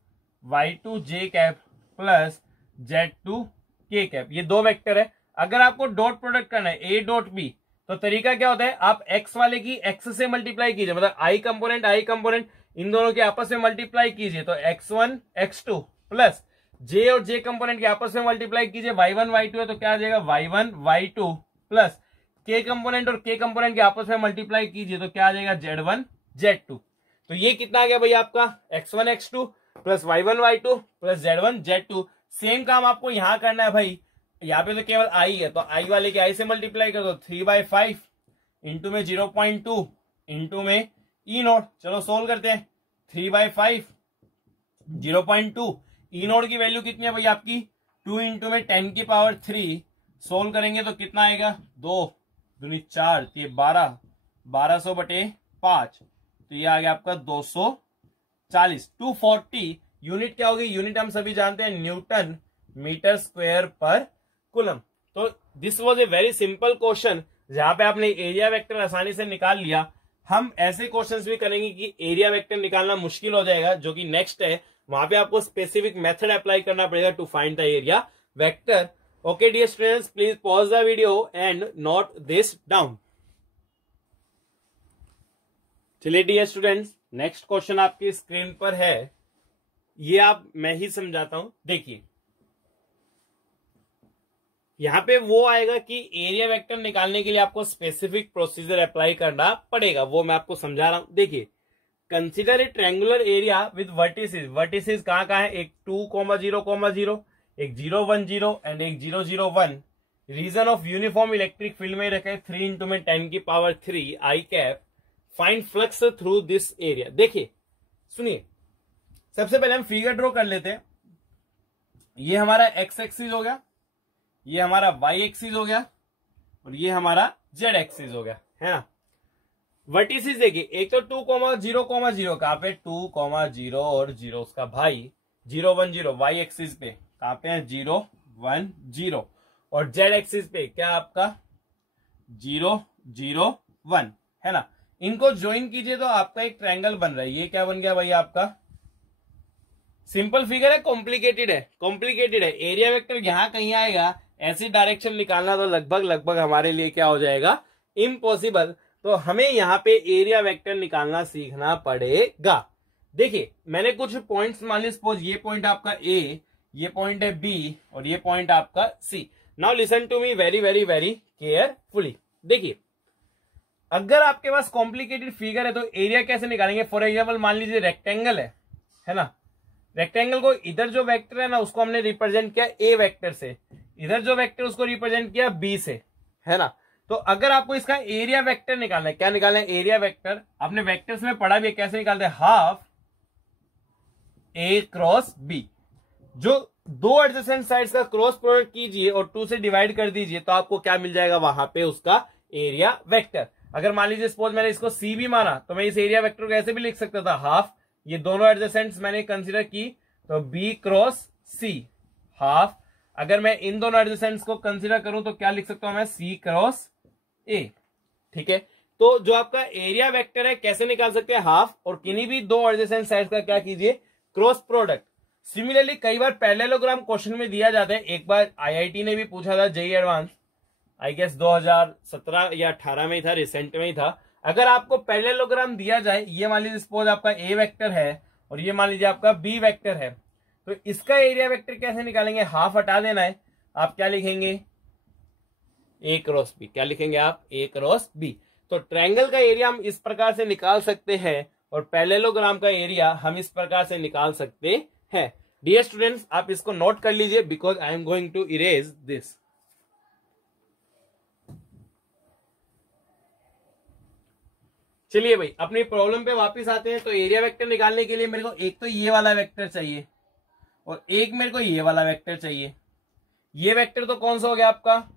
y2 जे कैप प्लस z2 के कैप। ये दो वेक्टर है। अगर आपको डॉट प्रोडक्ट करना है ए डॉट बी, तो तरीका क्या होता है? आप x वाले की x से मल्टीप्लाई कीजिए, मतलब आई कंपोनेंट इन दोनों के आपस में मल्टीप्लाई कीजिए, तो x1 x2 प्लस जे और जे कंपोनेंट के आपस में मल्टीप्लाई कीजिए, y1 y2 है तो क्या आ जाएगा? y1 y2 प्लस के कंपोनेंट और के कंपोनेंट के आपस में मल्टीप्लाई कीजिए तो क्या आ जाएगा? z1 z2। तो ये कितना आ गया भाई आपका? x1 x2 plus y1 y2 plus z1 z2। Same काम आपको यहां करना है भाई। यहाँ पे तो केवल आई है, तो आई वाले के आई से मल्टीप्लाई कर दो, 3/5 इंटू में 0.2 इंटू में ई नोट। चलो सोल्व करते हैं। 3/5 0.2 ई नोट की वैल्यू कितनी है भाई आपकी 2 इंटू में 10 की पावर 3। सोल्व करेंगे तो कितना आएगा 2 दूनी 4, ये 1200 बटे 5, तो ये आ गया आपका 240। 240 यूनिट क्या होगी, यूनिट हम सभी जानते हैं न्यूटन मीटर स्क्वायर पर कूलम। तो this was a very simple question जहां पे आपने एरिया वेक्टर आसानी से निकाल लिया। हम ऐसे क्वेश्चंस भी करेंगे कि एरिया वेक्टर निकालना मुश्किल हो जाएगा, जो कि नेक्स्ट है, वहां पे आपको स्पेसिफिक मेथड अप्लाई करना पड़ेगा to find the area vector. Okay dear students, please pause the video and note this down. चलिए डियर स्टूडेंट्स, नेक्स्ट क्वेश्चन आपकी स्क्रीन पर है, ये मैं ही समझाता हूं। देखिए यहां पे वो आएगा कि एरिया वेक्टर निकालने के लिए आपको स्पेसिफिक प्रोसीजर अप्लाई करना पड़ेगा, वो मैं आपको समझा रहा हूं। देखिए, consider a triangular area with vertices. Vertices कहां कहां है, एक 2,0,0, एक 0,10 एंड एक 0,01। Region of uniform electric field में रखे 3 इंटू में 10 की power 3 I cap. Find flux through this area. देखिए सुनिए, सबसे पहले हम फिगर ड्रॉ कर लेते हैं। ये हमारा एक्स एक्सिस हो गया, ये हमारा वाई एक्सिस हो गया, और ये हमारा जेड एक्सिस हो गया, है ना। वर्टिसेस देखिए, एक तो 2,0,0 कहां पे 2,0 और 0 उसका भाई 0,10 वाई एक्सिस पे कहां पे है 0,10, और जेड एक्सिस पे क्या आपका 0,0,1, है ना। इनको ज्वाइन कीजिए तो आपका एक ट्रायंगल बन रहा है। ये क्या बन गया भाई आपका, सिंपल फिगर है, कॉम्प्लिकेटेड है, कॉम्प्लिकेटेड है। एरिया वेक्टर यहां कहीं आएगा, ऐसी डायरेक्शन निकालना तो लगभग हमारे लिए क्या हो जाएगा, इम्पॉसिबल। तो हमें यहां पे एरिया वेक्टर निकालना सीखना पड़ेगा। देखिए मैंने कुछ पॉइंट्स मान ली, सपोज ये पॉइंट आपका ए, ये पॉइंट है बी, और ये पॉइंट आपका C. Now listen to me very very very carefully. देखिए अगर आपके पास कॉम्प्लिकेटेड फिगर है तो एरिया कैसे निकालेंगे। फॉर एग्जाम्पल मान लीजिए रेक्टेंगल है ना। रेक्टेंगल को इधर जो वेक्टर है ना उसको हमने रिप्रेजेंट किया ए वेक्टर से, इधर जो वेक्टर उसको रिप्रेजेंट किया बी से, है ना। तो अगर आपको इसका एरिया वेक्टर निकालना है, क्या निकालना है, एरिया वेक्टर। आपने वेक्टर्स में पढ़ा भी है कैसे निकालते हैं, हाफ ए क्रॉस बी। जो दो एडजेसेंट साइड्स का क्रॉस प्रोडक्ट कीजिए और 2 से डिवाइड कर दीजिए तो आपको क्या मिल जाएगा वहां पे उसका एरिया वेक्टर। अगर मान लीजिए सपोज मैंने इसको सी भी माना तो मैं इस एरिया वेक्टर को ऐसे भी लिख सकता था, हाफ, ये दोनों एडजेसेंट्स मैंने कंसीडर की तो बी क्रॉस सी हाफ। अगर मैं इन दोनों एडजेसेंट्स को कंसीडर करूं तो क्या लिख सकता हूं मैं, सी क्रॉस ए। ठीक है, तो जो आपका एरिया वेक्टर है कैसे निकाल सकते हैं, हाफ और किन्हीं भी दो एडजेसेंट साइड्स का क्या कीजिए, क्रॉस प्रोडक्ट। सिमिलरली कई बार पैरेललोग्राम क्वेश्चन में दिया जाता है। एक बार आईआईटी ने भी पूछा था, जेईई एडवांस, आई गेस 2017 या 18 में ही था, रिसेंट में ही था। अगर आपको पैरेललोग्राम दिया जाए, ये मान लीजिए सपोज आपका ए वेक्टर है और ये मान लीजिए आपका बी वेक्टर है, तो इसका एरिया वेक्टर कैसे निकालेंगे, हाफ हटा देना है, आप क्या लिखेंगे, ए क्रॉस बी। क्या लिखेंगे आप, ए क्रॉस बी। तो ट्रायंगल का एरिया हम इस प्रकार से निकाल सकते हैं और पैरेललोग्राम का एरिया हम इस प्रकार से निकाल सकते हैं। डियर स्टूडेंट्स, आप इसको नोट कर लीजिए because I am going to erase this. चलिए भाई अपनी प्रॉब्लम पे वापस आते हैं। तो एरिया वेक्टर निकालने के लिए मेरे को एक तो ये वाला वेक्टर चाहिए और एक मेरे को ये वाला वेक्टर चाहिए। ये वेक्टर तो कौन सा हो गया आपका,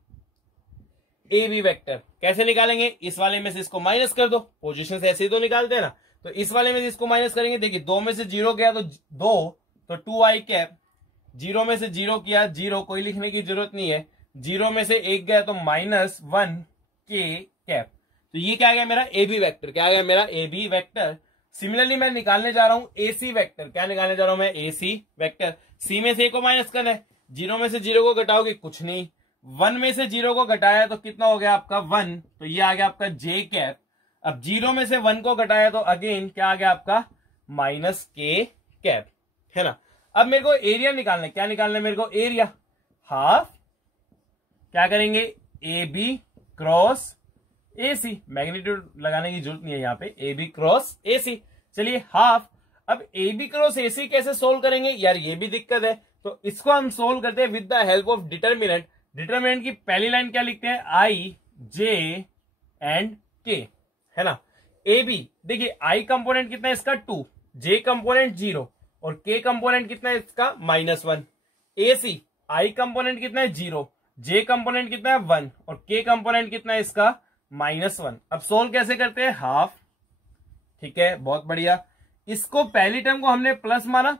ए बी वेक्टर। कैसे निकालेंगे, इस वाले में से इसको माइनस कर दो, पोजीशन से ऐसे ही तो निकालते हैं ना। तो इस वाले में से इसको माइनस करेंगे, देखिए 2 में से 0 गया तो 2, तो 2i कैप। 0 में से 0 किया 0, कोई लिखने की जरूरत नहीं है। 0 में से 1 गया तो -1 के कैप। तो ये क्या आ गया मेरा ए बी वेक्टर, क्या आ गया मेरा ए बी वेक्टर। सिमिलरली मैं निकालने जा रहा हूं ए सी वेक्टर। क्या निकालने जा रहा हूं मैं, ए सी वेक्टर। सी में से ए को माइनस करना है, 0 में से 0 को घटाओगे कुछ नहीं, 1 में से 0 को घटाया तो कितना हो गया आपका 1, तो ये आ गया आपका जे कैप। अब 0 में से 1 को घटाया तो अगेन क्या आ गया आपका -k कैप, है ना। अब मेरे को एरिया निकालना है, क्या निकालना है मेरे को, एरिया। हाफ क्या करेंगे, A B cross A C. Magnitude लगाने की जरूरत नहीं है यहाँ पे, ए बी क्रॉस ए सी। चलिए हाफ। अब ए बी क्रॉस ए सी कैसे सोल्व करेंगे यार, ये भी दिक्कत है। तो इसको हम सोल्व करते हैं with the help of determinant. Determinant की पहली लाइन क्या लिखते हैं, आई जे एंड के, है ना। ए बी, देखिए आई कंपोनेंट कितना है इसका 2, जे कंपोनेंट 0 और के कंपोनेंट कितना है इसका -1। ए सी, आई कंपोनेंट कितना है 0, जे कंपोनेंट कितना है 1 और के कंपोनेंट कितना है इसका -1। अब सोल्व कैसे करते हैं, हाफ, ठीक है, बहुत बढ़िया। इसको पहली टर्म को हमने प्लस माना,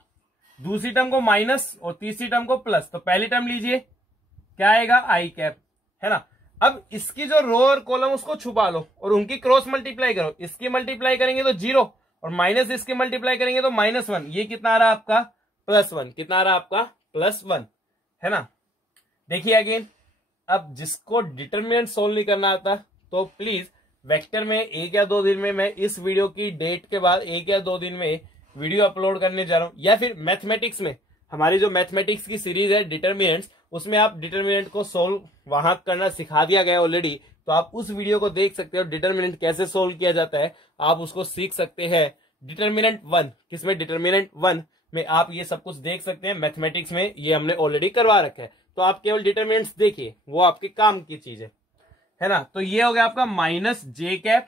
दूसरी टर्म को माइनस और तीसरी टर्म को प्लस, तो पहली टर्म लीजिए क्या आएगा, आई कैप, है ना। अब इसकी जो रो और कॉलम उसको छुपा लो और उनकी क्रॉस मल्टीप्लाई करो, इसकी मल्टीप्लाई करेंगे तो 0 और माइनस इसकी मल्टीप्लाई करेंगे तो -1, ये कितना आ रहा है आपका +1, कितना आ रहा है आपका +1, है ना। देखिए अगेन, अब जिसको डिटरमिनेंट सोल्व नहीं करना आता तो प्लीज वेक्टर में 1 या 2 दिन में, मैं इस वीडियो की डेट के बाद 1 या 2 दिन में वीडियो अपलोड करने जा रहा हूं, या फिर मैथमेटिक्स में हमारी जो मैथमेटिक्स की सीरीज है डिटरमिनेंट्स, उसमें आप डिटरमिनेंट को सोल्व वहां करना सिखा दिया गया ऑलरेडी, तो आप उस वीडियो को देख सकते हो, डिटरमिनेंट कैसे सोल्व किया जाता है आप उसको सीख सकते हैं। डिटरमिनेंट 1 किसमें, डिटरमिनेंट 1 में आप ये सब कुछ देख सकते हैं, मैथमेटिक्स में ये हमने ऑलरेडी करवा रखा है, तो आप केवल डिटरमिनेंट्स देखिए, वो आपके काम की चीज है ना। तो ये हो गया आपका -j कैप,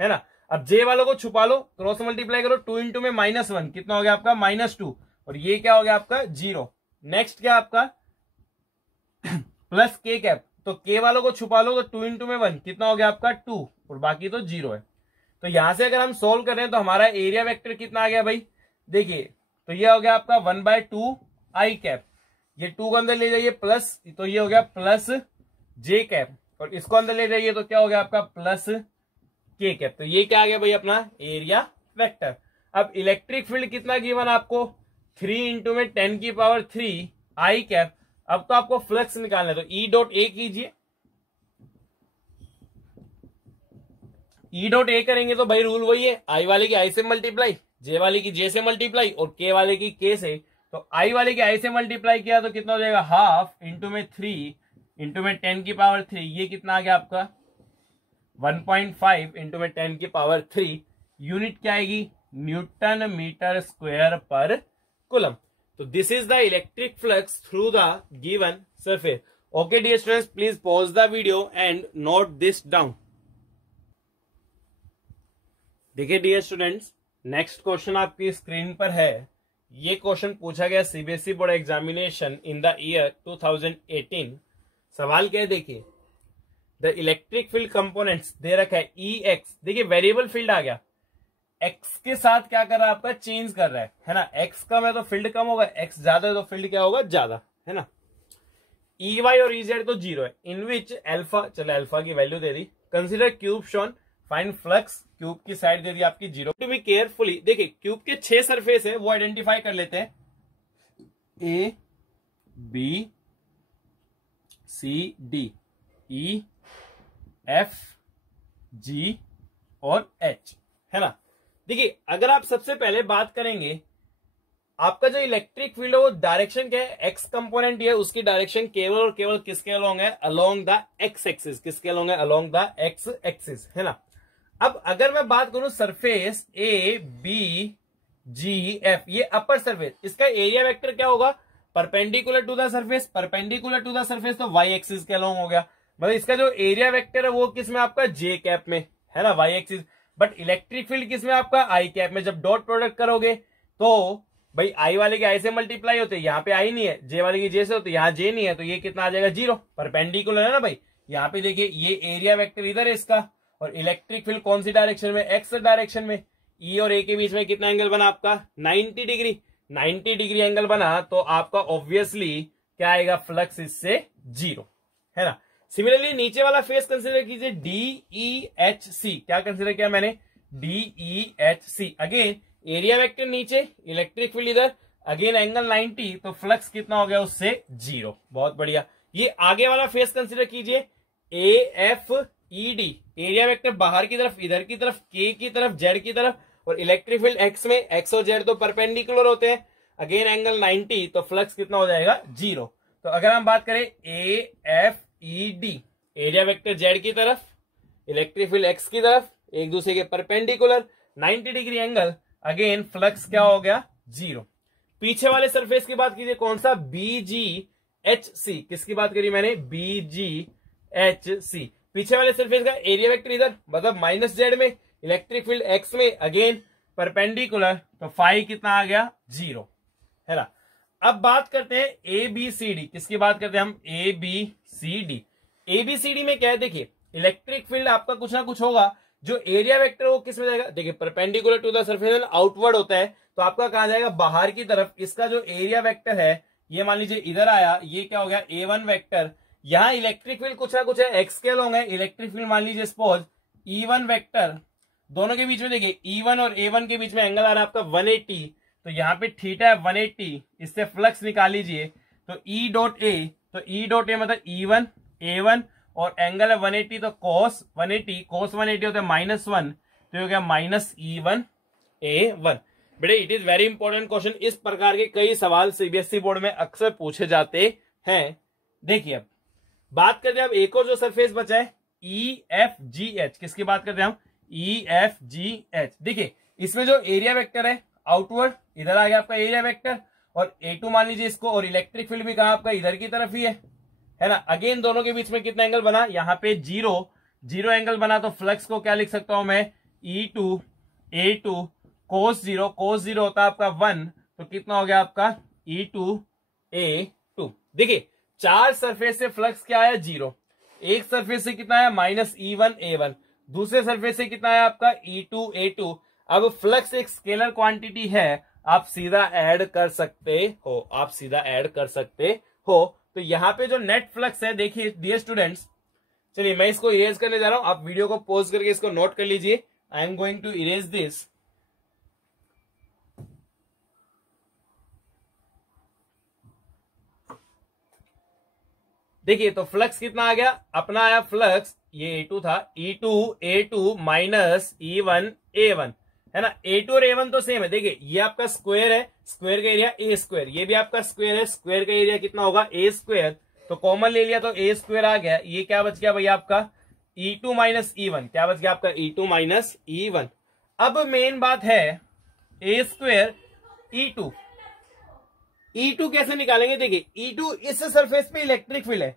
है ना। अब जे वालों को छुपा लो, क्रॉस मल्टीप्लाई करो, 2 इंटू में -1 कितना हो गया आपका -2 और ये क्या हो गया आपका 0। नेक्स्ट क्या आपका प्लस के कैप, तो के वालों को छुपा लो तो 2 इंटू में 1 कितना हो गया आपका 2 और बाकी तो 0 है। तो यहां से अगर हम सोल्व कर रहे हैं तो हमारा एरिया वेक्टर कितना आ गया भाई, देखिए, तो ये हो गया आपका 1/2 आई कैप, ये 2 को अंदर ले जाइए प्लस, तो ये हो गया प्लस जे कैप और इसको अंदर ले जाइए तो क्या हो गया आपका प्लस के कैप। तो ये क्या आ गया भाई अपना एरिया वेक्टर। अब इलेक्ट्रिक फील्ड कितना गिवन आपको, 3 इंटू में 10⁻³ आई कैप। अब तो आपको फ्लक्स निकालना है, तो E.A कीजिए, E.A करेंगे तो भाई रूल वही है, आई वाले की आई से मल्टीप्लाई, जे वाले की जे से मल्टीप्लाई और के वाले की के से। तो आई वाले की आई से मल्टीप्लाई किया तो कितना हो जाएगा, हाफ इंटू में 3 इंटू में 10⁻³, ये कितना आ गया आपका 1.5 इंटू में 10⁻³ यूनिट क्या आएगी, न्यूटन मीटर स्क्वायर पर कूलम। तो this is the electric flux through the given surface. Okay dear students, please pause the video and note this down. देखिए डियर स्टूडेंट्स, नेक्स्ट क्वेश्चन आपकी स्क्रीन पर है। ये क्वेश्चन पूछा गया CBSE board examination in the year 2018। सवाल क्या है, देखिए, द इलेक्ट्रिक फील्ड कंपोनेंट्स दे रखा है EX, देखिए वेरिएबल फील्ड आ गया, एक्स के साथ क्या कर रहा है आपका, चेंज कर रहा है ना। एक्स कम है तो फील्ड कम होगा, एक्स ज्यादा है तो फील्ड क्या होगा, ज्यादा, है ना। EY और EZ तो 0 है, इन विच अल्फा, चलो अल्फा की वैल्यू दे दी, consider cube shown, find flux, cube की साइड दे दी आपकी 0। टू बी केयरफुली, देखिए क्यूब के 6 सरफेस है वो आइडेंटिफाई कर लेते हैं, A B C D E F G और H, है ना। देखिए अगर आप सबसे पहले बात करेंगे, आपका जो इलेक्ट्रिक फील्ड है वो डायरेक्शन क्या है, एक्स कंपोनेंट है, उसकी डायरेक्शन केवल और केवल किसके अलोंग है, अलोंग द एक्स एक्सिस, किसके अलोंग है, अलोंग द एक्स एक्सिस, है ना। अब अगर मैं बात करूं surface A B G F, ये अपर सरफेस, इसका एरिया वेक्टर क्या होगा, perpendicular to the surface, perpendicular to the surface तो वाई एक्सिस के अलोंग हो गया, मतलब इसका जो एरिया वेक्टर है वो किसमें आपका जे कैप में, है ना, Y axis. But electric field किसमें आपका आई कैप में। जब डॉट प्रोडक्ट करोगे तो भाई आई वाले के आई से मल्टीप्लाई होते, यहाँ पे आई नहीं है, जे वाले की जे से होते, यहाँ जे नहीं है, तो ये कितना आ जाएगा 0, परपेंडिकुलर है ना भाई। यहाँ पे देखिए ये एरिया वेक्टर इधर है इसका, और इलेक्ट्रिक फील्ड कौन सी डायरेक्शन में, एक्स डायरेक्शन में। ई और ए के बीच में कितना एंगल बना आपका 90 डिग्री, 90 डिग्री एंगल बना, तो आपका ऑब्वियसली क्या आएगा, फ्लक्स इससे 0, है ना। सिमिलरली नीचे वाला फेस कंसिडर कीजिए DEHC, क्या कंसिडर किया मैंने, DEHC। अगेन एरिया वेक्टर नीचे, इलेक्ट्रिक फील्ड इधर, अगेन एंगल 90, तो फ्लक्स कितना हो गया उससे 0, बहुत बढ़िया। ये आगे वाला फेस कंसिडर कीजिए AFED, एरिया वेक्टर बाहर की तरफ, इधर की तरफ, K की तरफ, Z की तरफ, और इलेक्ट्रिक फील्ड एक्स में, एक्स और Z तो परपेंडिकुलर होते हैं, अगेन एंगल 90, तो फ्लक्स कितना हो जाएगा 0। तो अगर हम बात करें AFED, एरिया वेक्टर Z की तरफ, इलेक्ट्रिक फील्ड एक्स की तरफ, एक दूसरे के perpendicular, 90 degree angle, again flux क्या हो गया 0। पीछे वाले सरफेस की बात कीजिए, कौन सा, BG BGHC, किसकी बात करी मैंने, BGHC। पीछे वाले सरफेस का एरिया वेक्टर इधर, मतलब -z में, इलेक्ट्रिक फील्ड x में, अगेन परपेंडिकुलर, तो फाई कितना आ गया, 0, है ना। अब बात करते हैं ABCD, किसकी बात करते हैं हम, ABCD। ABCD में क्या है, देखिए इलेक्ट्रिक फील्ड आपका कुछ ना कुछ होगा, जो एरिया वेक्टर वो किस में जाएगा, देखिए perpendicular to the surface and outward होता है, तो आपका कहां जाएगा, बाहर की तरफ। इसका जो एरिया वेक्टर है ये मान लीजिए इधर आया, ये क्या हो गया, A1 वेक्टर। यहां इलेक्ट्रिक फील्ड कुछ ना कुछ है, एक्स स्केल होंगे, इलेक्ट्रिक फील्ड मान लीजिए सपोज E1 वेक्टर, दोनों के बीच में देखिए E1 और A1 के बीच में एंगल आ रहा है आपका 180, तो यहाँ पे थीटा है 180, इससे फ्लक्स निकाल लीजिए, तो E डॉट ए, तो E डॉट ए मतलब E1 A1 और एंगल है 180, तो cos 180 होता है -1, तो हो गया -E1 A1। बेटे it is very important question, इस प्रकार के कई सवाल सीबीएसई बोर्ड में अक्सर पूछे जाते हैं। देखिए अब बात करते हैं, अब एक और जो सरफेस बचा है EFGH, किसकी बात करते हैं हम, EFGH। देखिए इसमें जो एरिया वेक्टर है आउटवर्ड, इधर आ गया आपका एरिया वेक्टर, और A2 मान लीजिए इसको, और इलेक्ट्रिक फील्ड भी कहा आपका इधर की तरफ ही है ना। अगेन दोनों के बीच में कितना एंगल बना, यहाँ पे 0 एंगल बना, तो फ्लक्स को क्या लिख सकता हूं मैं, E2 A2 cos 0 होता है आपका 1, तो कितना हो गया आपका E2 A2। देखिए चार सरफेस से फ्लक्स क्या आया, 0, एक सरफेस से कितना आया, -E1 A1, दूसरे सरफेस से कितना आया आपका E2 A2। अब फ्लक्स एक स्केलर क्वांटिटी है, आप सीधा ऐड कर सकते हो, तो यहां पे जो नेट फ्लक्स है, देखिए डियर स्टूडेंट्स, चलिए मैं इसको इरेज करने जा रहा हूं, आप वीडियो को पॉज करके इसको नोट कर लीजिए। I am going to erase this. देखिए तो फ्लक्स कितना आ गया, अपना आया फ्लक्स, ये A2 था, E2 A2 minus E1 A1, है ना। A2 और A1 तो सेम है, देखिए ये आपका स्क्वायर है, स्क्वायर का एरिया A स्क्वायर, ये भी आपका स्क्वायर है, स्क्वायर का एरिया कितना होगा, A स्क्वायर, तो कॉमन ले लिया तो A स्क्वायर आ गया। ये क्या बच गया भैया आपका E2 माइनस E1, क्या बच गया आपका E2 माइनस E1। अब मेन बात है A स्क्वायर E2 कैसे निकालेंगे, देखिए E2 इस सरफेस पे इलेक्ट्रिक फील्ड है,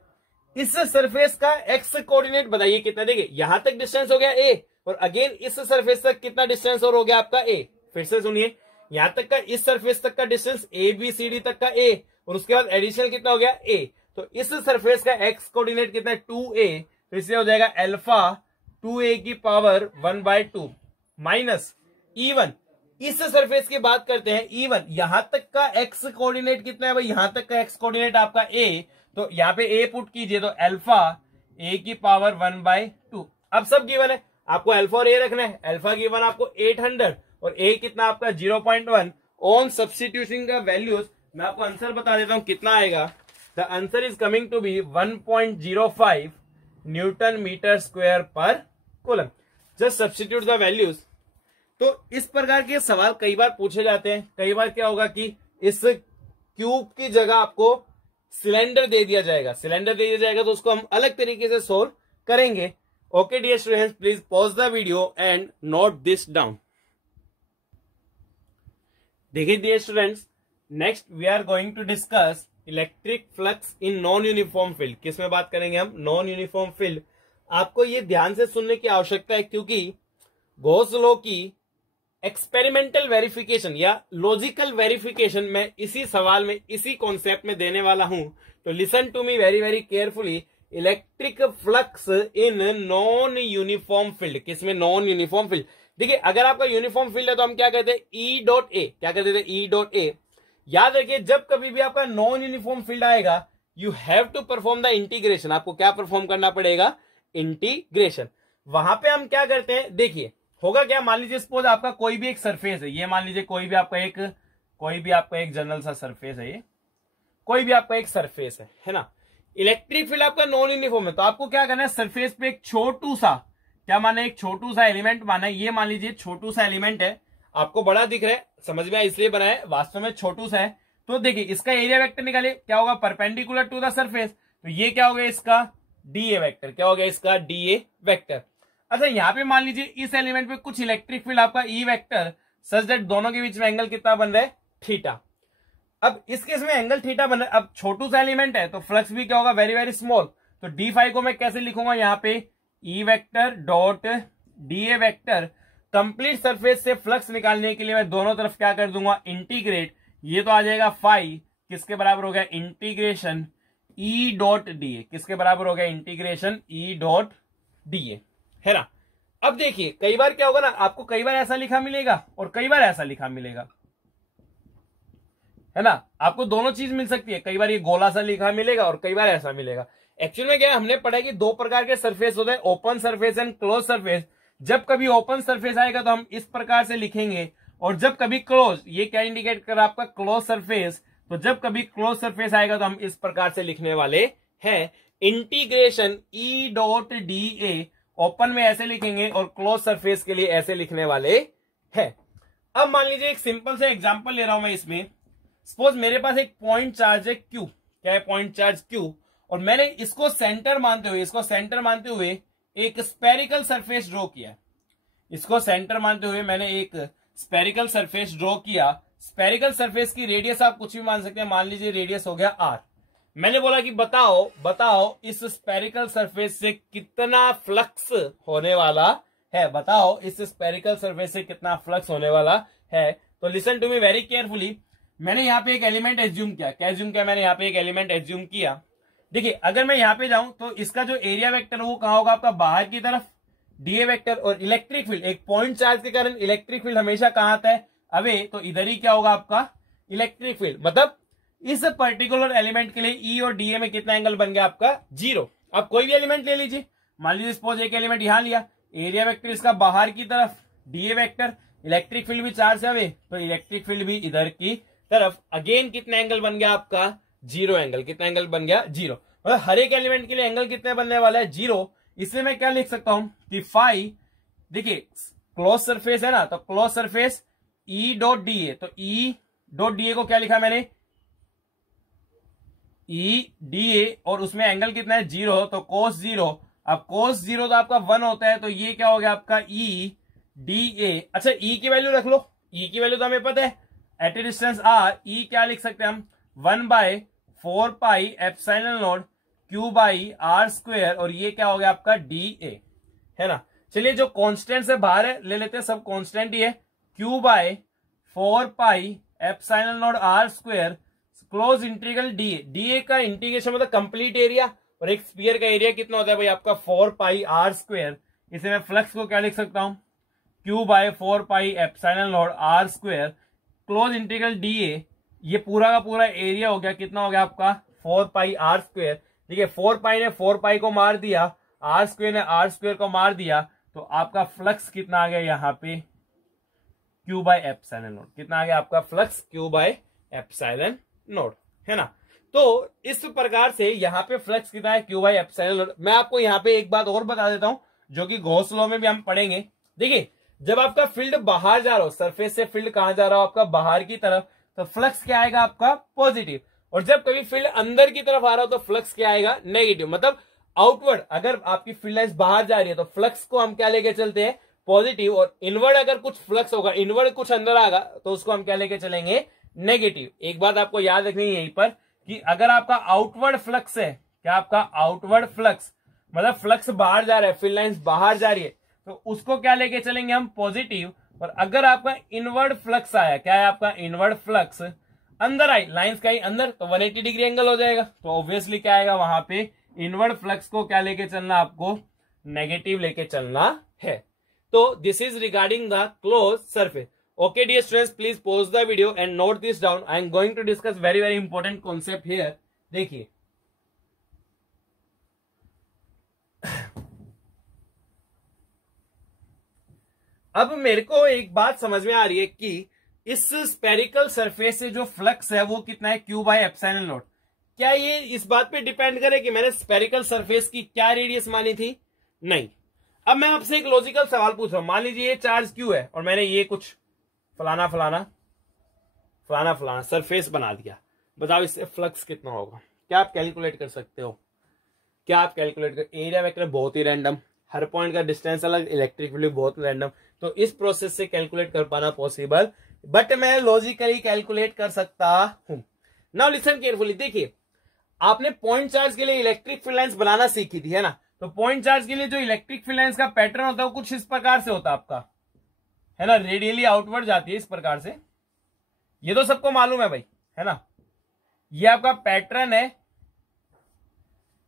इस सरफेस का एक्स कोऑर्डिनेट बताइए कितना, देखिए यहां तक डिस्टेंस हो गया A, और अगेन इस सरफेस तक कितना डिस्टेंस और हो गया आपका A। फिर से सुनिए, यहां तक का इस सरफेस तक का डिस्टेंस ABCD तक का A, और उसके बाद एडिशनल कितना हो गया A, तो इस सरफेस का एक्स कोऑर्डिनेट कितना है 2A, तो इससे हो जाएगा अल्फा 2A की पावर 1/2 माइनस E1। इस सरफेस की बात करते हैं E1, यहां तक का एक्स कोऑर्डिनेट कितना है भाई, यहां तक का एक्स कोऑर्डिनेट आपका A, तो यहां पे A पुट कीजिए, तो अल्फा A की पावर 1/2। अब सब गिवन है, आपको अल्फा और A रखना है, अल्फा गिवन आपको 800 और A कितना आपका 0.1। ऑन सब्स्टिट्यूशन का वैल्यूज मैं आपको आंसर बता देता हूं कितना आएगा। The answer is coming to be 1.05 newton metre square पर coulomb. Just substitute the values. तो इस प्रकार के सवाल कई बार पूछे जाते हैं। कई बार क्या होगा कि इस क्यूब की जगह आपको सिलेंडर दे दिया जाएगा, तो उसको हम अलग तरीके से सोल्व करेंगे। Okay dear students, please pause the video and note this down. देखिए dear students, next we are going to discuss electric flux in non uniform field. किसमें बात करेंगे हम, नॉन यूनिफॉर्म फील्ड। आपको ये ध्यान से सुनने की आवश्यकता है, क्योंकि गॉस लॉ की एक्सपेरिमेंटल वेरिफिकेशन या लॉजिकल वेरिफिकेशन मैं इसी सवाल में, इसी कॉन्सेप्ट में देने वाला हूं। तो listen to me very very carefully. Electric flux in non uniform field. किसमें, नॉन यूनिफॉर्म फील्ड। देखिए अगर आपका यूनिफॉर्म फील्ड है तो हम क्या कहते हैं, ई डॉट ए। क्या कहते थे, ई डॉट ए। याद रखिए जब कभी भी आपका नॉन यूनिफॉर्म फील्ड आएगा, you have to perform the integration. आपको क्या परफॉर्म करना पड़ेगा, इंटीग्रेशन। वहां पे हम क्या करते हैं, देखिए होगा क्या, मान लीजिए सपोज आपका कोई भी एक सरफेस है, ये मान लीजिए कोई भी आपका एक जनरल सा सरफेस है, ये कोई भी आपका एक सरफेस है ना। इलेक्ट्रिक फील्ड आपका नॉन यूनिफॉर्म है, तो आपको क्या करना है, सरफेस पे एक छोटू सा, क्या माना, एक छोटू सा एलिमेंट माना है। ये मान लीजिए छोटू सा एलिमेंट है, आपको बड़ा दिख रहा है, समझ में आया इसलिए बना है, वास्तव में छोटू सा है। तो देखिए इसका एरिया वेक्टर निकालिए, क्या होगा, परपेंडिकुलर टू द सरफेस, तो ये क्या हो गया इसका डीए वेक्टर। क्या हो गया इसका डीए वेक्टर। अच्छा यहां पे मान लीजिए इस एलिमेंट पे कुछ इलेक्ट्रिक फील्ड आपका ई वेक्टर, सच दैट दोनों के बीच में एंगल कितना बन रहा है, थीटा। अब इस केस में एंगल थीटा बना, अब छोटू सा एलिमेंट है तो फ्लक्स भी क्या होगा, वेरी वेरी स्मॉल। तो डी फाई को मैं कैसे लिखूंगा, यहाँ पे ई वेक्टर डॉट डी ए वेक्टर, कंप्लीट सरफेस से फ्लक्स निकालने के लिए मैं दोनों तरफ क्या कर दूंगा, इंटीग्रेट। ये तो आ जाएगा फाई किसके बराबर हो गया, इंटीग्रेशन ई डॉट डी ए, किसके बराबर हो गया, इंटीग्रेशन ई डॉट डी ए, है ना। अब देखिए कई बार क्या होगा ना, आपको कई बार ऐसा लिखा मिलेगा और कई बार ऐसा लिखा मिलेगा, है ना। आपको दोनों चीज मिल सकती है, कई बार ये गोला सा लिखा मिलेगा और कई बार ऐसा मिलेगा। एक्चुअल में क्या है, हमने पढ़ा है कि दो प्रकार के सरफेस होते हैं, open surface and close surface. जब कभी ओपन सरफेस आएगा तो हम इस प्रकार से लिखेंगे, और जब कभी क्लोज, ये क्या इंडिकेट कर आपका क्लोज सरफेस, तो जब कभी क्लोज सरफेस आएगा तो हम इस प्रकार से लिखने वाले हैं, इंटीग्रेशन ई डॉट डी ए। ओपन में ऐसे लिखेंगे और क्लोज सरफेस के लिए ऐसे लिखने वाले हैं। अब मान लीजिए एक सिंपल से एग्जांपल ले रहा हूं मैं इसमें। सपोज मेरे पास एक पॉइंट चार्ज है क्यू, क्या है, पॉइंट चार्ज क्यू, और मैंने इसको सेंटर मानते हुए एक स्पेरिकल सरफेस ड्रॉ किया। इसको सेंटर मानते हुए मैंने एक स्पेरिकल सरफेस ड्रॉ किया। स्पेरिकल सरफेस की रेडियस आप कुछ भी मान सकते हैं, मान लीजिए रेडियस हो गया आर। मैंने बोला कि बताओ इस स्पेरिकल सरफेस से कितना फ्लक्स होने वाला है, बताओ इस स्पेरिकल सरफेस से कितना फ्लक्स होने वाला है। तो listen to me very carefully. मैंने यहाँ पे एक एलिमेंट एज्यूम किया, क्या एज्यूम किया, मैंने यहाँ पे एक एलिमेंट एज्यूम किया। देखिए अगर मैं यहाँ पे जाऊं तो इसका जो एरिया वेक्टर वो कहाँ होगा, आपका बाहर की तरफ, डीए वेक्टर। और इलेक्ट्रिक फील्ड, एक पॉइंट चार्ज के कारण इलेक्ट्रिक फील्ड हमेशा कहाँ आता है, अवे, तो इधर ही क्या होगा आपका इलेक्ट्रिक फील्ड। मतलब इस पर्टिकुलर एलिमेंट के लिए ई और डीए में कितना एंगल बन गया आपका, 0। अब कोई भी एलिमेंट ले लीजिए, मान लीजिए सपोज एक एलिमेंट यहां लिया, एरिया वेक्टर इसका बाहर की तरफ, डीए वेक्टर, इलेक्ट्रिक फील्ड भी चार्ज है अवे, तो इलेक्ट्रिक फील्ड भी इधर की तरफ, अगेन कितना एंगल बन गया आपका, 0 एंगल। कितना एंगल बन गया, 0। मतलब हर एक एलिमेंट के लिए एंगल कितने बनने वाला है, 0। इसलिए मैं क्या लिख सकता हूं कि फाई, देखिए क्लोज सरफेस है ना, तो close surface E dot d ए, तो ई डॉट डी ए को क्या लिखा मैंने, ई डी ए, और उसमें एंगल कितना है, 0, तो कोस 0। अब कोस 0 तो आपका 1 होता है, तो ये क्या हो गया आपका ई डी ए। अच्छा ई की वैल्यू रख लो, ई की वैल्यू तो हमें पता है, at a distance R, E क्या लिख सकते हैं हम, 1/4 pi epsilon naught Q by R square, और ये क्या हो गया आपका डी ए, है ना। चलिए जो कॉन्स्टेंट से बाहर है ले लेते हैं, सब कॉन्स्टेंट ही है, Q/4 pi epsilon naught R square close integral D A. D A का इंटीग्रेशन मतलब कंप्लीट एरिया, और एक स्फीयर का एरिया कितना होता है भाई आपका 4 पाई आर स्क्वायर। इसे मैं फ्लक्स को क्या लिख सकता हूं, Q/4 pi epsilon naught R square close integral D A. ये पूरा का पूरा एरिया हो गया, कितना हो गया आपका 4 पाई आर स्क्वायर। ठीक है, 4 पाई ने 4 पाई को मार दिया, आर स्क्वायर ने आर स्क्वायर को मार दिया, तो आपका फ्लक्स कितना आ गया यहाँ पे, Q/एप्सिलॉन नॉट। कितना आ गया आपका फ्लक्स, Q/एप्सिलॉन नॉट, है ना। तो इस प्रकार से यहाँ पे फ्लक्स कितना है, Q/एप्सिलॉन नॉट। मैं आपको यहाँ पे एक बात और बता देता हूं, जो कि गॉस लॉ में भी हम पढ़ेंगे। देखिए जब आपका फील्ड बाहर जा रहा हो, सरफेस से फील्ड कहां जा रहा हो आपका बाहर की तरफ, तो फ्लक्स क्या आएगा आपका पॉजिटिव। और जब कभी फील्ड अंदर की तरफ आ रहा हो तो फ्लक्स क्या आएगा, नेगेटिव। मतलब आउटवर्ड, अगर आपकी फील्ड लाइंस बाहर जा रही है तो फ्लक्स को हम क्या लेके चलते हैं, पॉजिटिव। और इनवर्ड अगर कुछ फ्लक्स होगा, इनवर्ड कुछ अंदर आएगा, तो उसको हम क्या लेके चलेंगे, नेगेटिव। एक बात आपको याद रखनी है यहीं पर कि अगर आपका आउटवर्ड फ्लक्स है, क्या आपका आउटवर्ड फ्लक्स मतलब फ्लक्स बाहर जा रहा है, फील्ड लाइंस बाहर जा रही है, तो उसको क्या लेके चलेंगे हम, पॉजिटिव। और अगर आपका इनवर्ड फ्लक्स आया, क्या है आपका इनवर्ड फ्लक्स अंदर आई, लाइंस का ही अंदर, तो 180 डिग्री एंगल हो जाएगा। तो ऑब्वियसली क्या आएगा वहां पे, इनवर्ड फ्लक्स को क्या लेके चलना, आपको नेगेटिव लेके चलना है। तो this is regarding the close surface. Okay dear students, please pause the video and note this down. I am going to discuss very very important concept here. देखिए अब मेरे को एक बात समझ में आ रही है कि इस स्पेरिकल सरफेस से जो फ्लक्स है वो कितना है, Q/एप्सिलॉन नॉट। क्या ये इस बात पे डिपेंड करे कि मैंने स्पेरिकल सरफेस की क्या रेडियस मानी थी, नहीं। अब मैं आपसे एक लॉजिकल सवाल पूछ रहा हूं, मान लीजिए ये चार्ज Q है और मैंने ये कुछ फलाना फलाना फलाना फलाना सरफेस बना दिया, बताओ इससे फ्लक्स कितना होगा। क्या आप कैलकुलेट कर सकते हो, क्या आप कैलकुलेट कर, एरिया वेक्टर बहुत ही रैंडम, हर पॉइंट का डिस्टेंस अलग, इलेक्ट्रिक फील्ड बहुत रैंडम, तो इस प्रोसेस से कैलकुलेट कर पाना पॉसिबल, बट मैं लॉजिकली कैलकुलेट कर सकता हूं। नाउ लिसन केयरफुली, देखिए आपने पॉइंट चार्ज के लिए इलेक्ट्रिक फील्ड लाइंस बनाना सीखी थी, है ना। तो पॉइंट चार्ज के लिए जो इलेक्ट्रिक फील्ड लाइंस का पैटर्न होता है वो कुछ इस प्रकार से होता है आपका, है ना, रेडियली आउटवर्ड जाती है इस प्रकार से। ये तो सबको मालूम है भाई, है ना। ये आपका पैटर्न है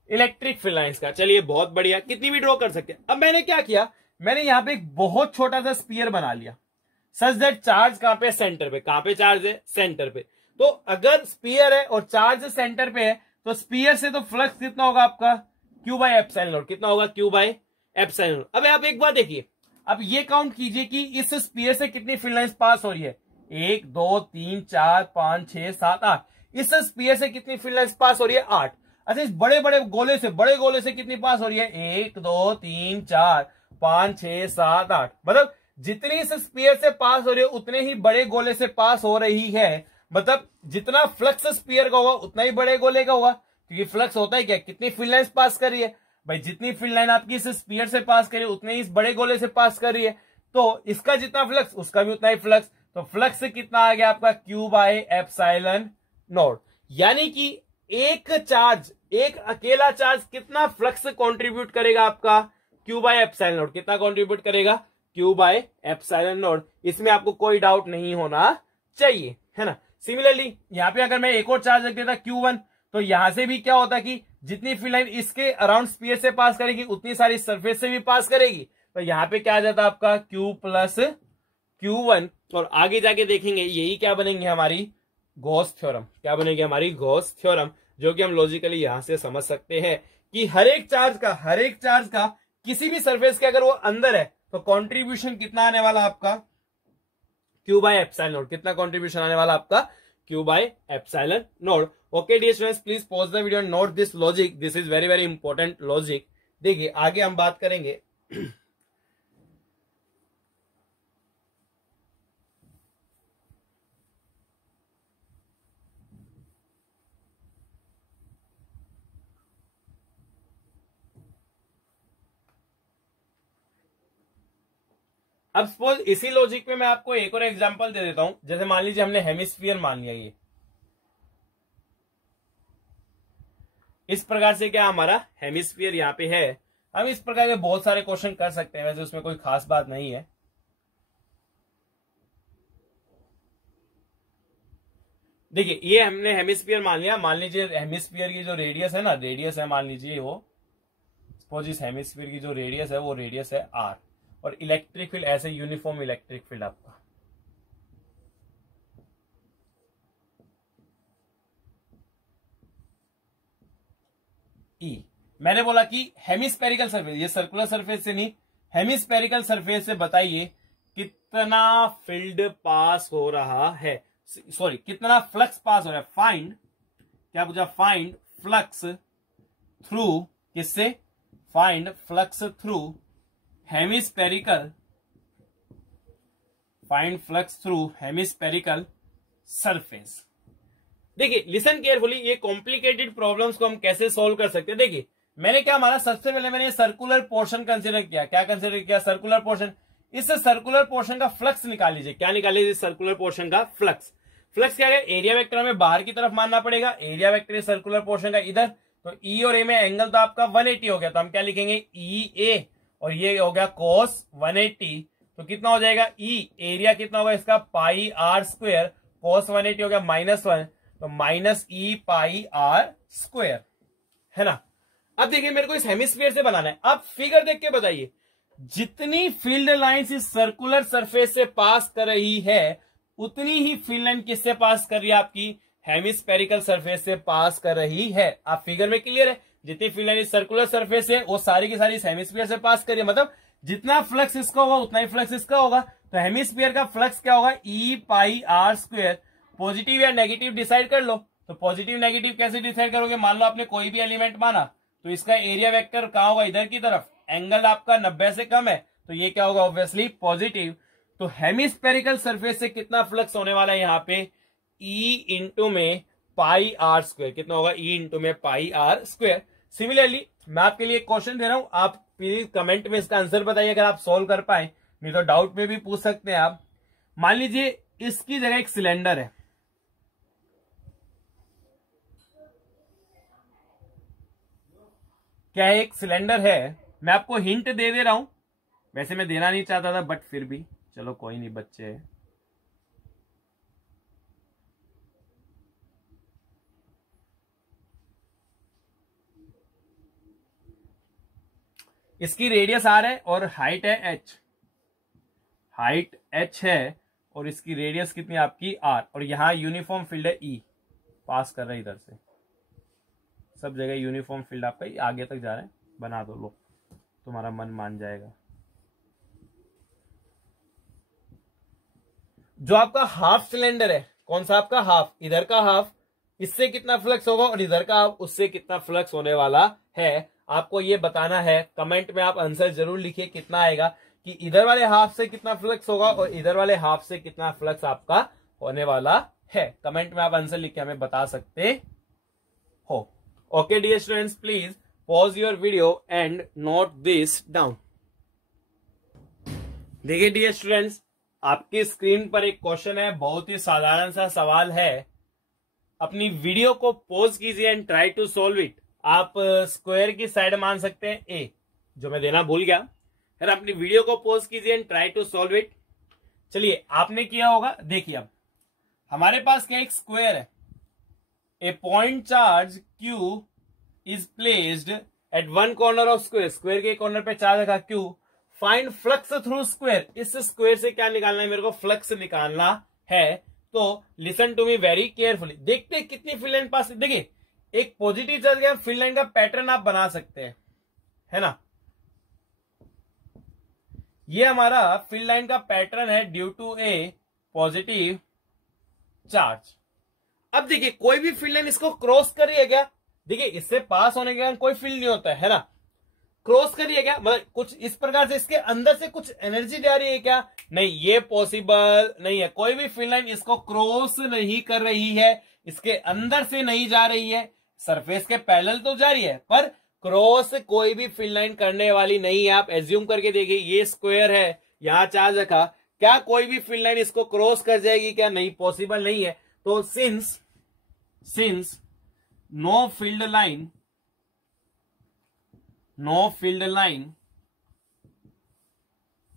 इलेक्ट्रिक फील्ड लाइंस का। चलिए बहुत बढ़िया, कितनी भी ड्रॉ कर सकते हैं। अब मैंने क्या किया, मैंने यहां पे एक बहुत छोटा सा स्पीयर बना लिया सच दैट चार्ज कहां पे, सेंटर पे। कहां पे चार्ज है, सेंटर पे। तो अगर स्पीयर है और चार्ज सेंटर पे है तो स्पीयर से तो फ्लक्स कितना होगा आपका, क्यू बाय एप्सिलॉन नॉट। कितना होगा, क्यू बाय एप्सिलॉन नॉट। अब आप एक बात देखिए, अब ये काउंट कीजिए कि इस स्पीयर से कितनी फील्ड लाइंस पास हो रही है, 1 2 3 4 5 6 7 8। इस स्पीयर से कितनी फील्ड लाइंस पास हो रही है, 8। अच्छा, इस बड़े बड़े गोले से कितनी पास हो रही है, 1 2 3 4 5 6 7 8। मतलब जितनी इस स्पीयर से पास हो रही है उतने ही बड़े गोले से पास हो रही है। मतलब जितना फ्लक्स स्पीयर का होगा उतना ही बड़े गोले का होगा, क्योंकि फ्लक्स होता है क्या, कितनी फील्ड लाइन पास कर रही है भाई। जितनी फील्ड लाइन आपकी इस स्पीयर से पास कर रही है उतने ही इस बड़े गोले से पास कर रही है। तो इसका जितना फ्लक्स उसका भी उतना ही फ्लक्स। तो फ्लक्स कितना आ गया आपका, क्यू बाय एप्सिलॉन नॉट। यानी कि एक चार्ज, एक अकेला चार्ज कितना फ्लक्स कंट्रीब्यूट करेगा आपका, क्यू बाय एप्सिलॉन नॉट। कितना कंट्रीब्यूट करेगा, क्यू बाय एप्सिलॉन नॉट। इसमें आपको कोई डाउट नहीं होना चाहिए, है ना। सिमिलरली यहां पे अगर मैं एक और चार्ज रख देता Q1, तो यहां से भी क्या होता कि जितनी फील्ड लाइन इसके अराउंड स्पीयर से पास करेगी उतनी सारी सरफेस से भी पास करेगी। तो यहां पे क्या आ जाता आपका Q प्लस Q1। और आगे जाके देखेंगे यही क्या बनेंगे, हमारी गॉस थ्योरम। क्या बनेगी, हमारी गॉस थ्योरम, जो कि हम लॉजिकली यहां से समझ सकते हैं कि हर एक चार्ज का किसी भी सरफेस के अगर वो अंदर है तो कॉन्ट्रीब्यूशन कितना आने वाला आपका, क्यू बाय एप्सिलॉन नॉट। कितना कंट्रीब्यूशन आने वाला आपका, Q by epsilon naught. Okay dear students, please pause the video and note this logic, this is very very important logic. देखिए आगे हम बात करेंगे अब सपोज इसी लॉजिक पे मैं आपको एक और एग्जांपल दे देता हूं। जैसे मान लीजिए हमने हेमिस्फीयर मान लिया, ये इस प्रकार से क्या हमारा हेमिस्फीयर यहाँ पे है। हम इस प्रकार के बहुत सारे क्वेश्चन कर सकते हैं, वैसे उसमें कोई खास बात नहीं है। देखिए ये हमने हेमिस्फीयर मान लिया। मान लीजिए हेमिस्फीयर की जो रेडियस है ना, रेडियस है मान लीजिए वो, सपोज इस हेमिस्फीयर की जो रेडियस है वो रेडियस है r। और इलेक्ट्रिक फील्ड ऐसे यूनिफॉर्म इलेक्ट्रिक फील्ड आपका E। मैंने बोला कि हेमिस्फेरिकल सरफेस, ये सर्कुलर सरफेस से नहीं, हेमिस्फेरिकल सरफेस से बताइए कितना फील्ड पास हो रहा है, सॉरी कितना फ्लक्स पास हो रहा है। फाइंड, क्या पूछा, फाइंड फ्लक्स थ्रू, किससे, find flux through hemispherical, find flux through hemispherical surface. देखिए लिसन केयरफुली, ये कॉम्प्लिकेटेड प्रॉब्लम्स को हम कैसे सॉल्व कर सकते हैं। देखिए मैंने क्या माना, सबसे पहले मैंने सर्कुलर पोर्शन कंसीडर किया। क्या कंसीडर किया, सर्कुलर पोर्शन। इस सर्कुलर पोर्शन का फ्लक्स निकाल लीजिए। क्या निकाल लीजिए, सर्कुलर पोर्शन का फ्लक्स। फ्लक्स क्या है, एरिया वेक्टर हमें बाहर की तरफ मानना पड़ेगा। एरिया वेक्टर सर्कुलर पोर्शन का इधर, तो ई और ए में एंगल तो आपका 180 हो गया, तो हम क्या लिखेंगे, ई ए, और ये हो गया cos 180। तो कितना हो जाएगा, ई एरिया कितना होगा इसका, पाई आर स्क्वायर, cos 180 हो गया -1, तो minus E pi R square, है ना। अब देखिए मेरे को इस हेमिस्फीयर से बनाना है। अब फिगर देख के बताइए, जितनी फील्ड लाइंस इस सर्कुलर सरफेस से पास कर रही है उतनी ही फील्ड लाइन किससे पास कर रही है, आपकी हेमिस्फेरिकल सरफेस से पास कर रही है। आप फिगर में क्लियर है, जितनी फील्ड लाइन इस सर्कुलर सरफेस है वो सारी की सारी इस हेमिस्फीयर से पास कर रही है। मतलब जितना फ्लक्स इसका होगा उतना ही फ्लक्स इसका होगा। तो हेमिस्फीयर का फ्लक्स क्या होगा, ई पाई आर स्क्वायर। पॉजिटिव या नेगेटिव डिसाइड कर लो। तो पॉजिटिव नेगेटिव कैसे डिसाइड करोगे, मान लो आपने कोई भी एलिमेंट माना तो इसका एरिया वेक्टर कहां होगा, इधर की तरफ। एंगल आपका 90 से कम है तो ये क्या होगा, ऑब्वियसली पॉजिटिव। तो हेमिस्फेरिकल सरफेस से कितना फ्लक्स होने वाला है यहाँ पे, ई इंटू में पाई आर स्क्वायर। कितना होगा, ई इंटू में पाई आर स्क्वायर। सिमिलरली मैं आपके लिए क्वेश्चन दे रहा हूं, आप प्लीज कमेंट में इसका आंसर बताइए अगर आप सोल्व कर पाए, नहीं तो डाउट में भी पूछ सकते हैं आप। मान लीजिए इसकी जगह एक सिलेंडर है, क्या एक सिलेंडर है, मैं आपको हिंट दे रहा हूं, वैसे मैं देना नहीं चाहता था बट फिर भी चलो कोई नहीं, बच्चे हैं। इसकी रेडियस आर है और हाइट है एच, हाइट एच है और इसकी रेडियस कितनी आपकी आर, और यहां यूनिफॉर्म फील्ड है ई, पास कर रहा है इधर से, सब जगह यूनिफॉर्म फील्ड आपका ई आगे तक जा रहा है। बना दो, लो तुम्हारा मन मान जाएगा। जो आपका हाफ सिलेंडर है, कौन सा आपका हाफ, इधर का हाफ, इससे कितना फ्लक्स होगा और इधर का हाफ, उससे कितना फ्लक्स होने वाला है, आपको ये बताना है। कमेंट में आप आंसर जरूर लिखिए कितना आएगा, कि इधर वाले हाफ से कितना फ्लक्स होगा और इधर वाले हाफ से कितना फ्लक्स आपका होने वाला है। कमेंट में आप आंसर लिख के हमें बता सकते हो। Okay dear students, please pause your video and note this down. देखिए डियर स्टूडेंट्स, आपकी स्क्रीन पर एक क्वेश्चन है, बहुत ही साधारण सा सवाल है। अपनी वीडियो को पॉज कीजिए and try to solve it. आप स्क्वायर की साइड मान सकते हैं ए, जो मैं देना भूल गया, फिर अपनी वीडियो को पॉज कीजिए and try to solve it. चलिए आपने किया होगा, देखिए अब हमारे पास क्या एक स्क्वायर है, a point charge Q is placed at one corner of square, square के कॉर्नर पे चार्ज रखा Q, find flux through square, इस स्क्वायर से क्या निकालना है, मेरे को फ्लक्स निकालना है। तो listen to me very carefully, देखते हैं कितनी फील्ड लाइन पास। देखिए एक पॉजिटिव चार्ज गया, फील्ड लाइन का पैटर्न आप बना सकते हैं, है ना। ये हमारा फील्ड लाइन का पैटर्न है due to a positive charge. अब देखिए कोई भी फील्ड लाइन इसको क्रॉस कर रही है क्या, देखिए इससे पास होने के कारण कोई फील्ड नहीं होता है ना, क्रॉस कर रही है क्या, मतलब कुछ इस प्रकार से इसके अंदर से कुछ एनर्जी जा रही है क्या, नहीं, ये पॉसिबल नहीं है। कोई भी फील्ड लाइन इसको क्रॉस नहीं कर रही है, इसके अंदर से नहीं जा रही है, सरफेस के पैरेलल तो जा रही है पर क्रॉस कोई भी फील्ड लाइन करने वाली नहीं है। आप एज्यूम करके देखिए, ये स्क्वायर है, यहां चार्ज रखा, क्या कोई भी फील्ड लाइन इसको क्रॉस कर जाएगी क्या, नहीं, पॉसिबल नहीं है। तो since know field line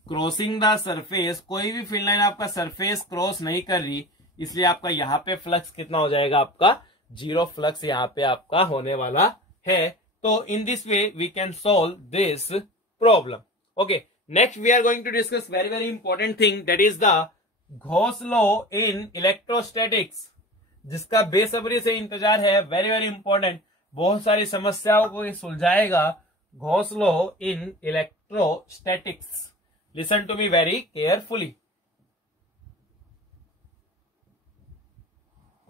crossing the surface, कोई भी फील्ड लाइन आपका सरफेस क्रॉस नहीं कर रही, इसलिए आपका यहां पे फ्लक्स कितना हो जाएगा, आपका जीरो फ्लक्स यहां पे आपका होने वाला है। तो in this way we can solve this problem. Okay, next we are going to discuss very very important thing, that is the Gauss law in electrostatics, जिसका बेसब्री से इंतजार है, वेरी वेरी इंपॉर्टेंट, बहुत सारी समस्याओं को सुलझाएगा। Gauss law in electrostatics, listen to me very carefully.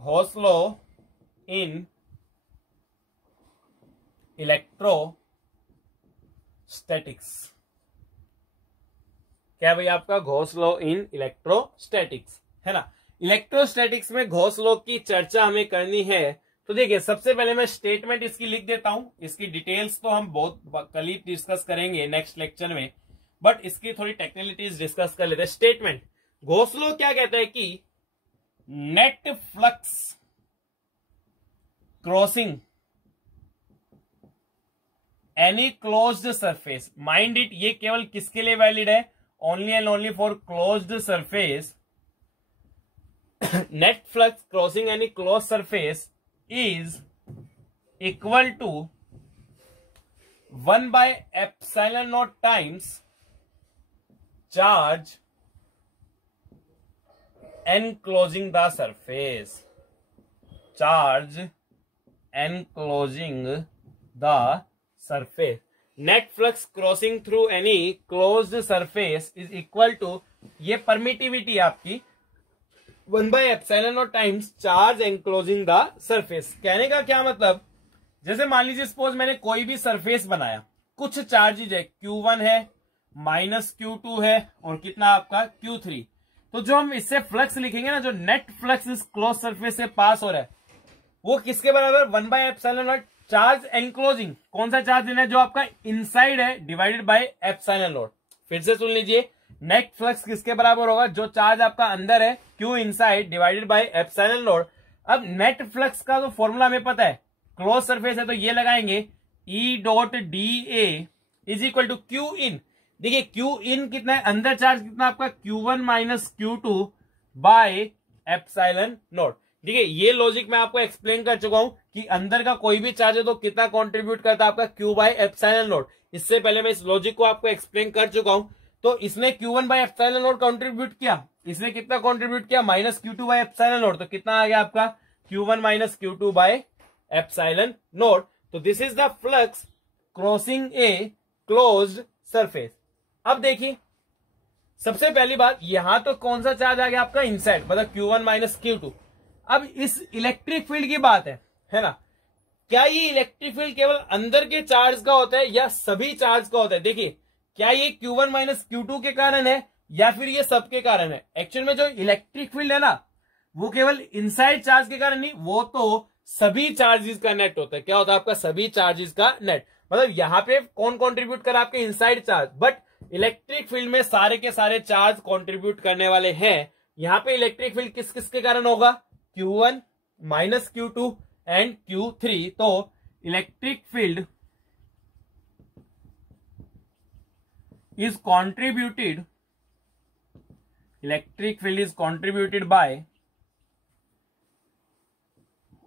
Gauss law in electrostatics, क्या भाई आपका गॉस लॉ इन इलेक्ट्रोस्टैटिक्स, है ना। इलेक्ट्रोस्टैटिक्स में गॉस लॉ की चर्चा हमें करनी है। तो देखिए सबसे पहले मैं स्टेटमेंट इसकी लिख देता हूं, इसकी डिटेल्स तो हम बहुत कल ही डिस्कस करेंगे नेक्स्ट लेक्चर में, बट इसकी थोड़ी टेक्निकलिटीज डिस्कस कर लेते हैं। स्टेटमेंट, गॉस लॉ क्या कहता है कि net flux crossing any closed surface, mind it, ये केवल किसके लिए वैलिड है, only and only for closed surface. Net flux crossing any close surface is equal to 1/ε0 times charge enclosing the surface, charge enclosing the surface. Net flux crossing through any closed surface is equal to, ये परमिटिविटी आपकी 1/ε0 times charge enclosing the surface। कहने का क्या मतलब, जैसे मान लीजिए सपोज मैंने कोई भी सरफेस बनाया, कुछ चार्जेज है, Q1 है, -Q2 है और कितना आपका Q3, तो जो हम इससे फ्लक्स लिखेंगे ना, जो नेट फ्लक्स इस क्लोज सरफेस से पास हो रहा है, वो किसके बराबर, 1/ε0 चार्ज एनक्लोजिंग, कौन सा चार्ज लेना है, जो आपका इनसाइड है, डिवाइडेड बाय ε0। फिर से सुन लीजिए, नेट फ्लक्स किसके बराबर होगा, जो चार्ज आपका अंदर है, Q इनसाइड डिवाइडेड बाय ε0। अब नेट फ्लक्स का तो फॉर्मूला हमें पता है, क्लोज सरफेस है तो ये लगाएंगे E dot d A is equal to Q in. देखिए क्यू इन कितना है, अंदर चार्ज कितना आपका Q1 minus Q2 by epsilon not. ठीक है, ये लॉजिक मैं आपको एक्सप्लेन कर चुका हूं कि अंदर का कोई भी चार्ज है तो कितना कंट्रीब्यूट करता है आपका Q बाय एप्सिलॉन नॉट। इससे पहले मैं इस लॉजिक को आपको एक्सप्लेन कर चुका हूं। तो इसने Q1 bye epsilon not contribute किया, इसने कितना कंट्रीब्यूट किया, minus Q2 by epsilon naught. तो कितना आ गया आपका Q1 minus Q2 by epsilon naught. तो this is the flux crossing a closed surface. अब देखिए सबसे पहली बात, यहां तो कौन सा चार्ज आ गया आपका, इनसाइड, मतलब Q1 माइनस Q2। अब इस इलेक्ट्रिक फील्ड की बात है ना, क्या ये इलेक्ट्रिक फील्ड केवल अंदर के चार्ज का होता है या सभी चार्ज का होता है? देखिए क्या ये Q1 माइनस Q2 के कारण है या फिर ये सबके कारण है? एक्चुअल में जो इलेक्ट्रिक फील्ड है ना वो केवल इनसाइड चार्ज के कारण नहीं, वो तो सभी चार्जेस का नेट होता है। क्या होता है आपका, सभी चार्जेस का नेट। मतलब यहां पे कौन कंट्रीब्यूट करा, आपके inside charge, but electric field में सारे के सारे चार्ज कंट्रीब्यूट करने वाले हैं। यहां पे इलेक्ट्रिक फील्ड किस किस के कारण होगा, Q1 minus Q2 and Q3। तो electric field is contributed by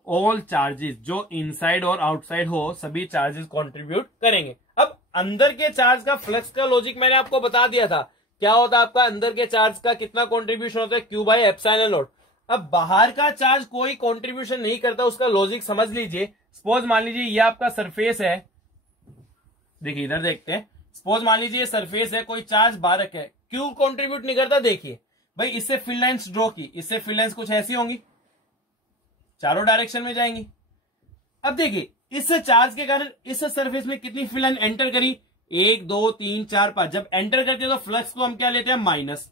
all charges, जो इनसाइड और आउटसाइड हो सभी चार्जेस कंट्रीब्यूट करेंगे। अब अंदर के चार्ज का फ्लक्स का लॉजिक मैंने आपको बता दिया था, क्या होता है आपका अंदर के चार्ज का कितना कंट्रीब्यूशन होता है, Q बाय एप्सिलॉन नॉट। अब बाहर का चार्ज कोई कंट्रीब्यूशन नहीं करता, उसका लॉजिक समझ लीजिए। सपोज मान लीजिए ये आपका सरफेस है, देखिए इधर देखते हैं, सपोज मान लीजिए सरफेस है, कोई चार्ज बाहर है, क्यों कंट्रीब्यूट नहीं करता? देखिए भाई इससे फील्ड लाइंस ड्रॉ की, इससे फील्ड लाइंस कुछ ऐसी होंगी, चारों डायरेक्शन में जाएंगी। अब देखिए इस चार्ज के कारण इस सरफेस में कितनी फील्ड लाइन एंटर करी, 1 2 3 4 5। जब एंटर करते हैं तो फ्लक्स को हम क्या लेते हैं, माइनस,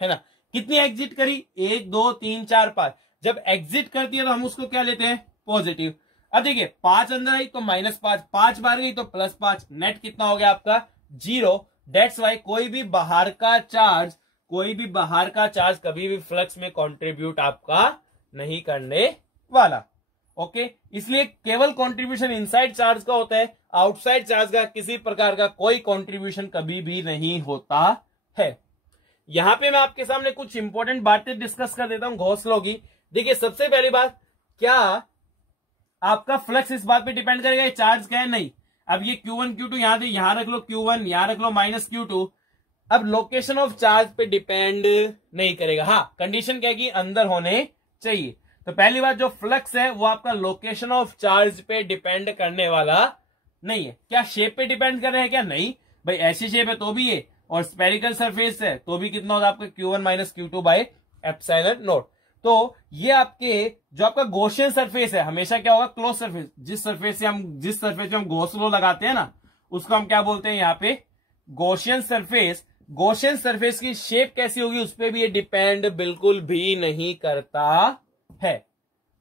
है ना। कितनी एग्जिट करी, 1 2 3 4 5। जब एग्जिट करती है तो हम उसको क्या लेते हैं, पॉजिटिव। अब देखिए 5 अंदर आई तो माइनस 5, 5 बाहर गई तो प्लस 5, नेट कितना हो गया आपका, 0। डेट्स वाई कोई भी बाहर का चार्ज कभी भी फ्लक्स में कंट्रीब्यूट आपका नहीं करने वाला। ओके, इसलिए केवल कंट्रीब्यूशन इनसाइड चार्ज का होता है, आउटसाइड चार्ज का किसी प्रकार का कोई कंट्रीब्यूशन कभी भी नहीं होता है। यहां पे मैं आपके सामने कुछ इंपॉर्टेंट बातें डिस्कस कर देता हूं गॉस लॉ की। देखिए सबसे पहली बात, क्या आपका फ्लक्स इस बात पे डिपेंड करेगा चार्ज क्या है, नहीं। अब ये Q1 Q2 यहां रख लो, Q1 यहां रख लो माइनस Q2। अब लोकेशन ऑफ चार्ज पे डिपेंड नहीं करेगा। हाँ, कंडीशन क्या है कि अंदर होने चाहिए। तो पहली बात, जो फ्लक्स है वो आपका लोकेशन ऑफ चार्ज पे डिपेंड करने वाला नहीं है। क्या शेप पे डिपेंड कर रहे हैं क्या, नहीं भाई, ऐसी शेप है तो भी ये, और स्पेरिकल सरफेस है तो भी कितना होता है आपका Q1 minus Q2 by epsilon naught. तो ये आपके जो आपका गॉसियन सरफेस है हमेशा क्या होगा, क्लोज सरफेस। जिस सरफेस पे हम गॉस लॉ लगाते हैं ना उसको हम क्या बोलते हैं यहाँ पे, गॉसियन सरफेस। गॉसियन सरफेस की शेप कैसी होगी उस पर भी ये डिपेंड बिल्कुल भी नहीं करता है।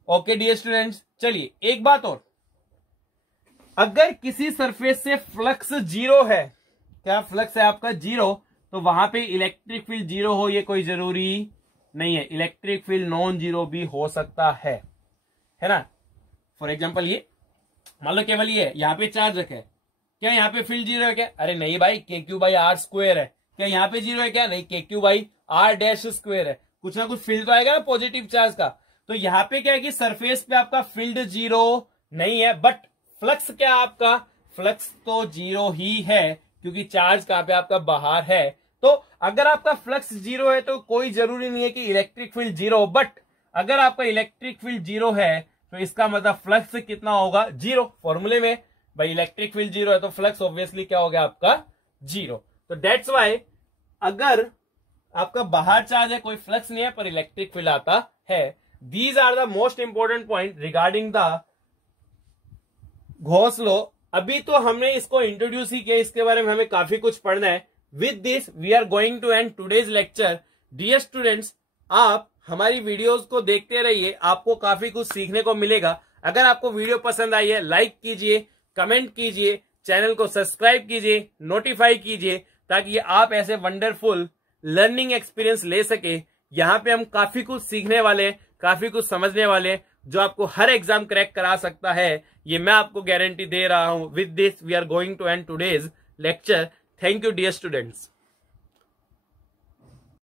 ओके डियर स्टूडेंट्स, चलिए एक बात और, अगर किसी सरफेस से फ्लक्स 0 है, क्या फ्लक्स है आपका 0, तो वहां पे इलेक्ट्रिक फील्ड 0 हो ये कोई जरूरी नहीं है। इलेक्ट्रिक फील्ड नॉन जीरो भी हो सकता है ना। फॉर एग्जांपल ये मान लो केवल ये यहाँ पे चार्ज रखे, क्या यहाँ पे फील्ड 0 है क्या, अरे नहीं भाई, KQ बाई आर स्क्वायर है। क्या यहाँ पे 0 है क्या, नहीं, KQ by R dash square है। कुछ ना कुछ फील्ड तो आएगा ना पॉजिटिव चार्ज का। तो यहाँ पे क्या है कि सरफेस पे आपका फील्ड 0 नहीं है, बट फ्लक्स क्या आपका, फ्लक्स तो 0 ही है क्योंकि चार्ज कहां पे आपका बाहर है। तो अगर आपका फ्लक्स 0 है तो कोई जरूरी नहीं है कि इलेक्ट्रिक फील्ड 0 हो, बट अगर आपका इलेक्ट्रिक फील्ड 0 है तो इसका मतलब फ्लक्स कितना होगा, 0। फॉर्मूले में भाई इलेक्ट्रिक फील्ड 0 है तो फ्लक्स ऑब्वियसली क्या हो गया आपका, 0। तो दैट्स वाई अगर आपका बाहर चार्ज है कोई फ्लक्स नहीं है पर इलेक्ट्रिक फील्ड आता है। These are the most important point regarding the Gauss law. अभी तो हमने इसको इंट्रोड्यूस ही किया, इसके बारे में हमें काफी कुछ पढ़ना है। With this we are going to end today's lecture. Dear students, आप हमारी वीडियोस को देखते रहिए, आपको काफी कुछ सीखने को मिलेगा। अगर आपको वीडियो पसंद आई है लाइक कीजिए, कमेंट कीजिए, चैनल को सब्सक्राइब कीजिए, नोटिफाई कीजिए, ताकि आप ऐसे वंडरफुल लर्निंग एक्सपीरियंस ले सके। यहाँ पे हम काफी कुछ सीखने वाले हैं, काफी कुछ समझने वाले हैं। जो आपको हर एग्जाम क्रैक करा सकता है, ये मैं आपको गारंटी दे रहा हूं। With this we are going to end today's lecture. Thank you dear students.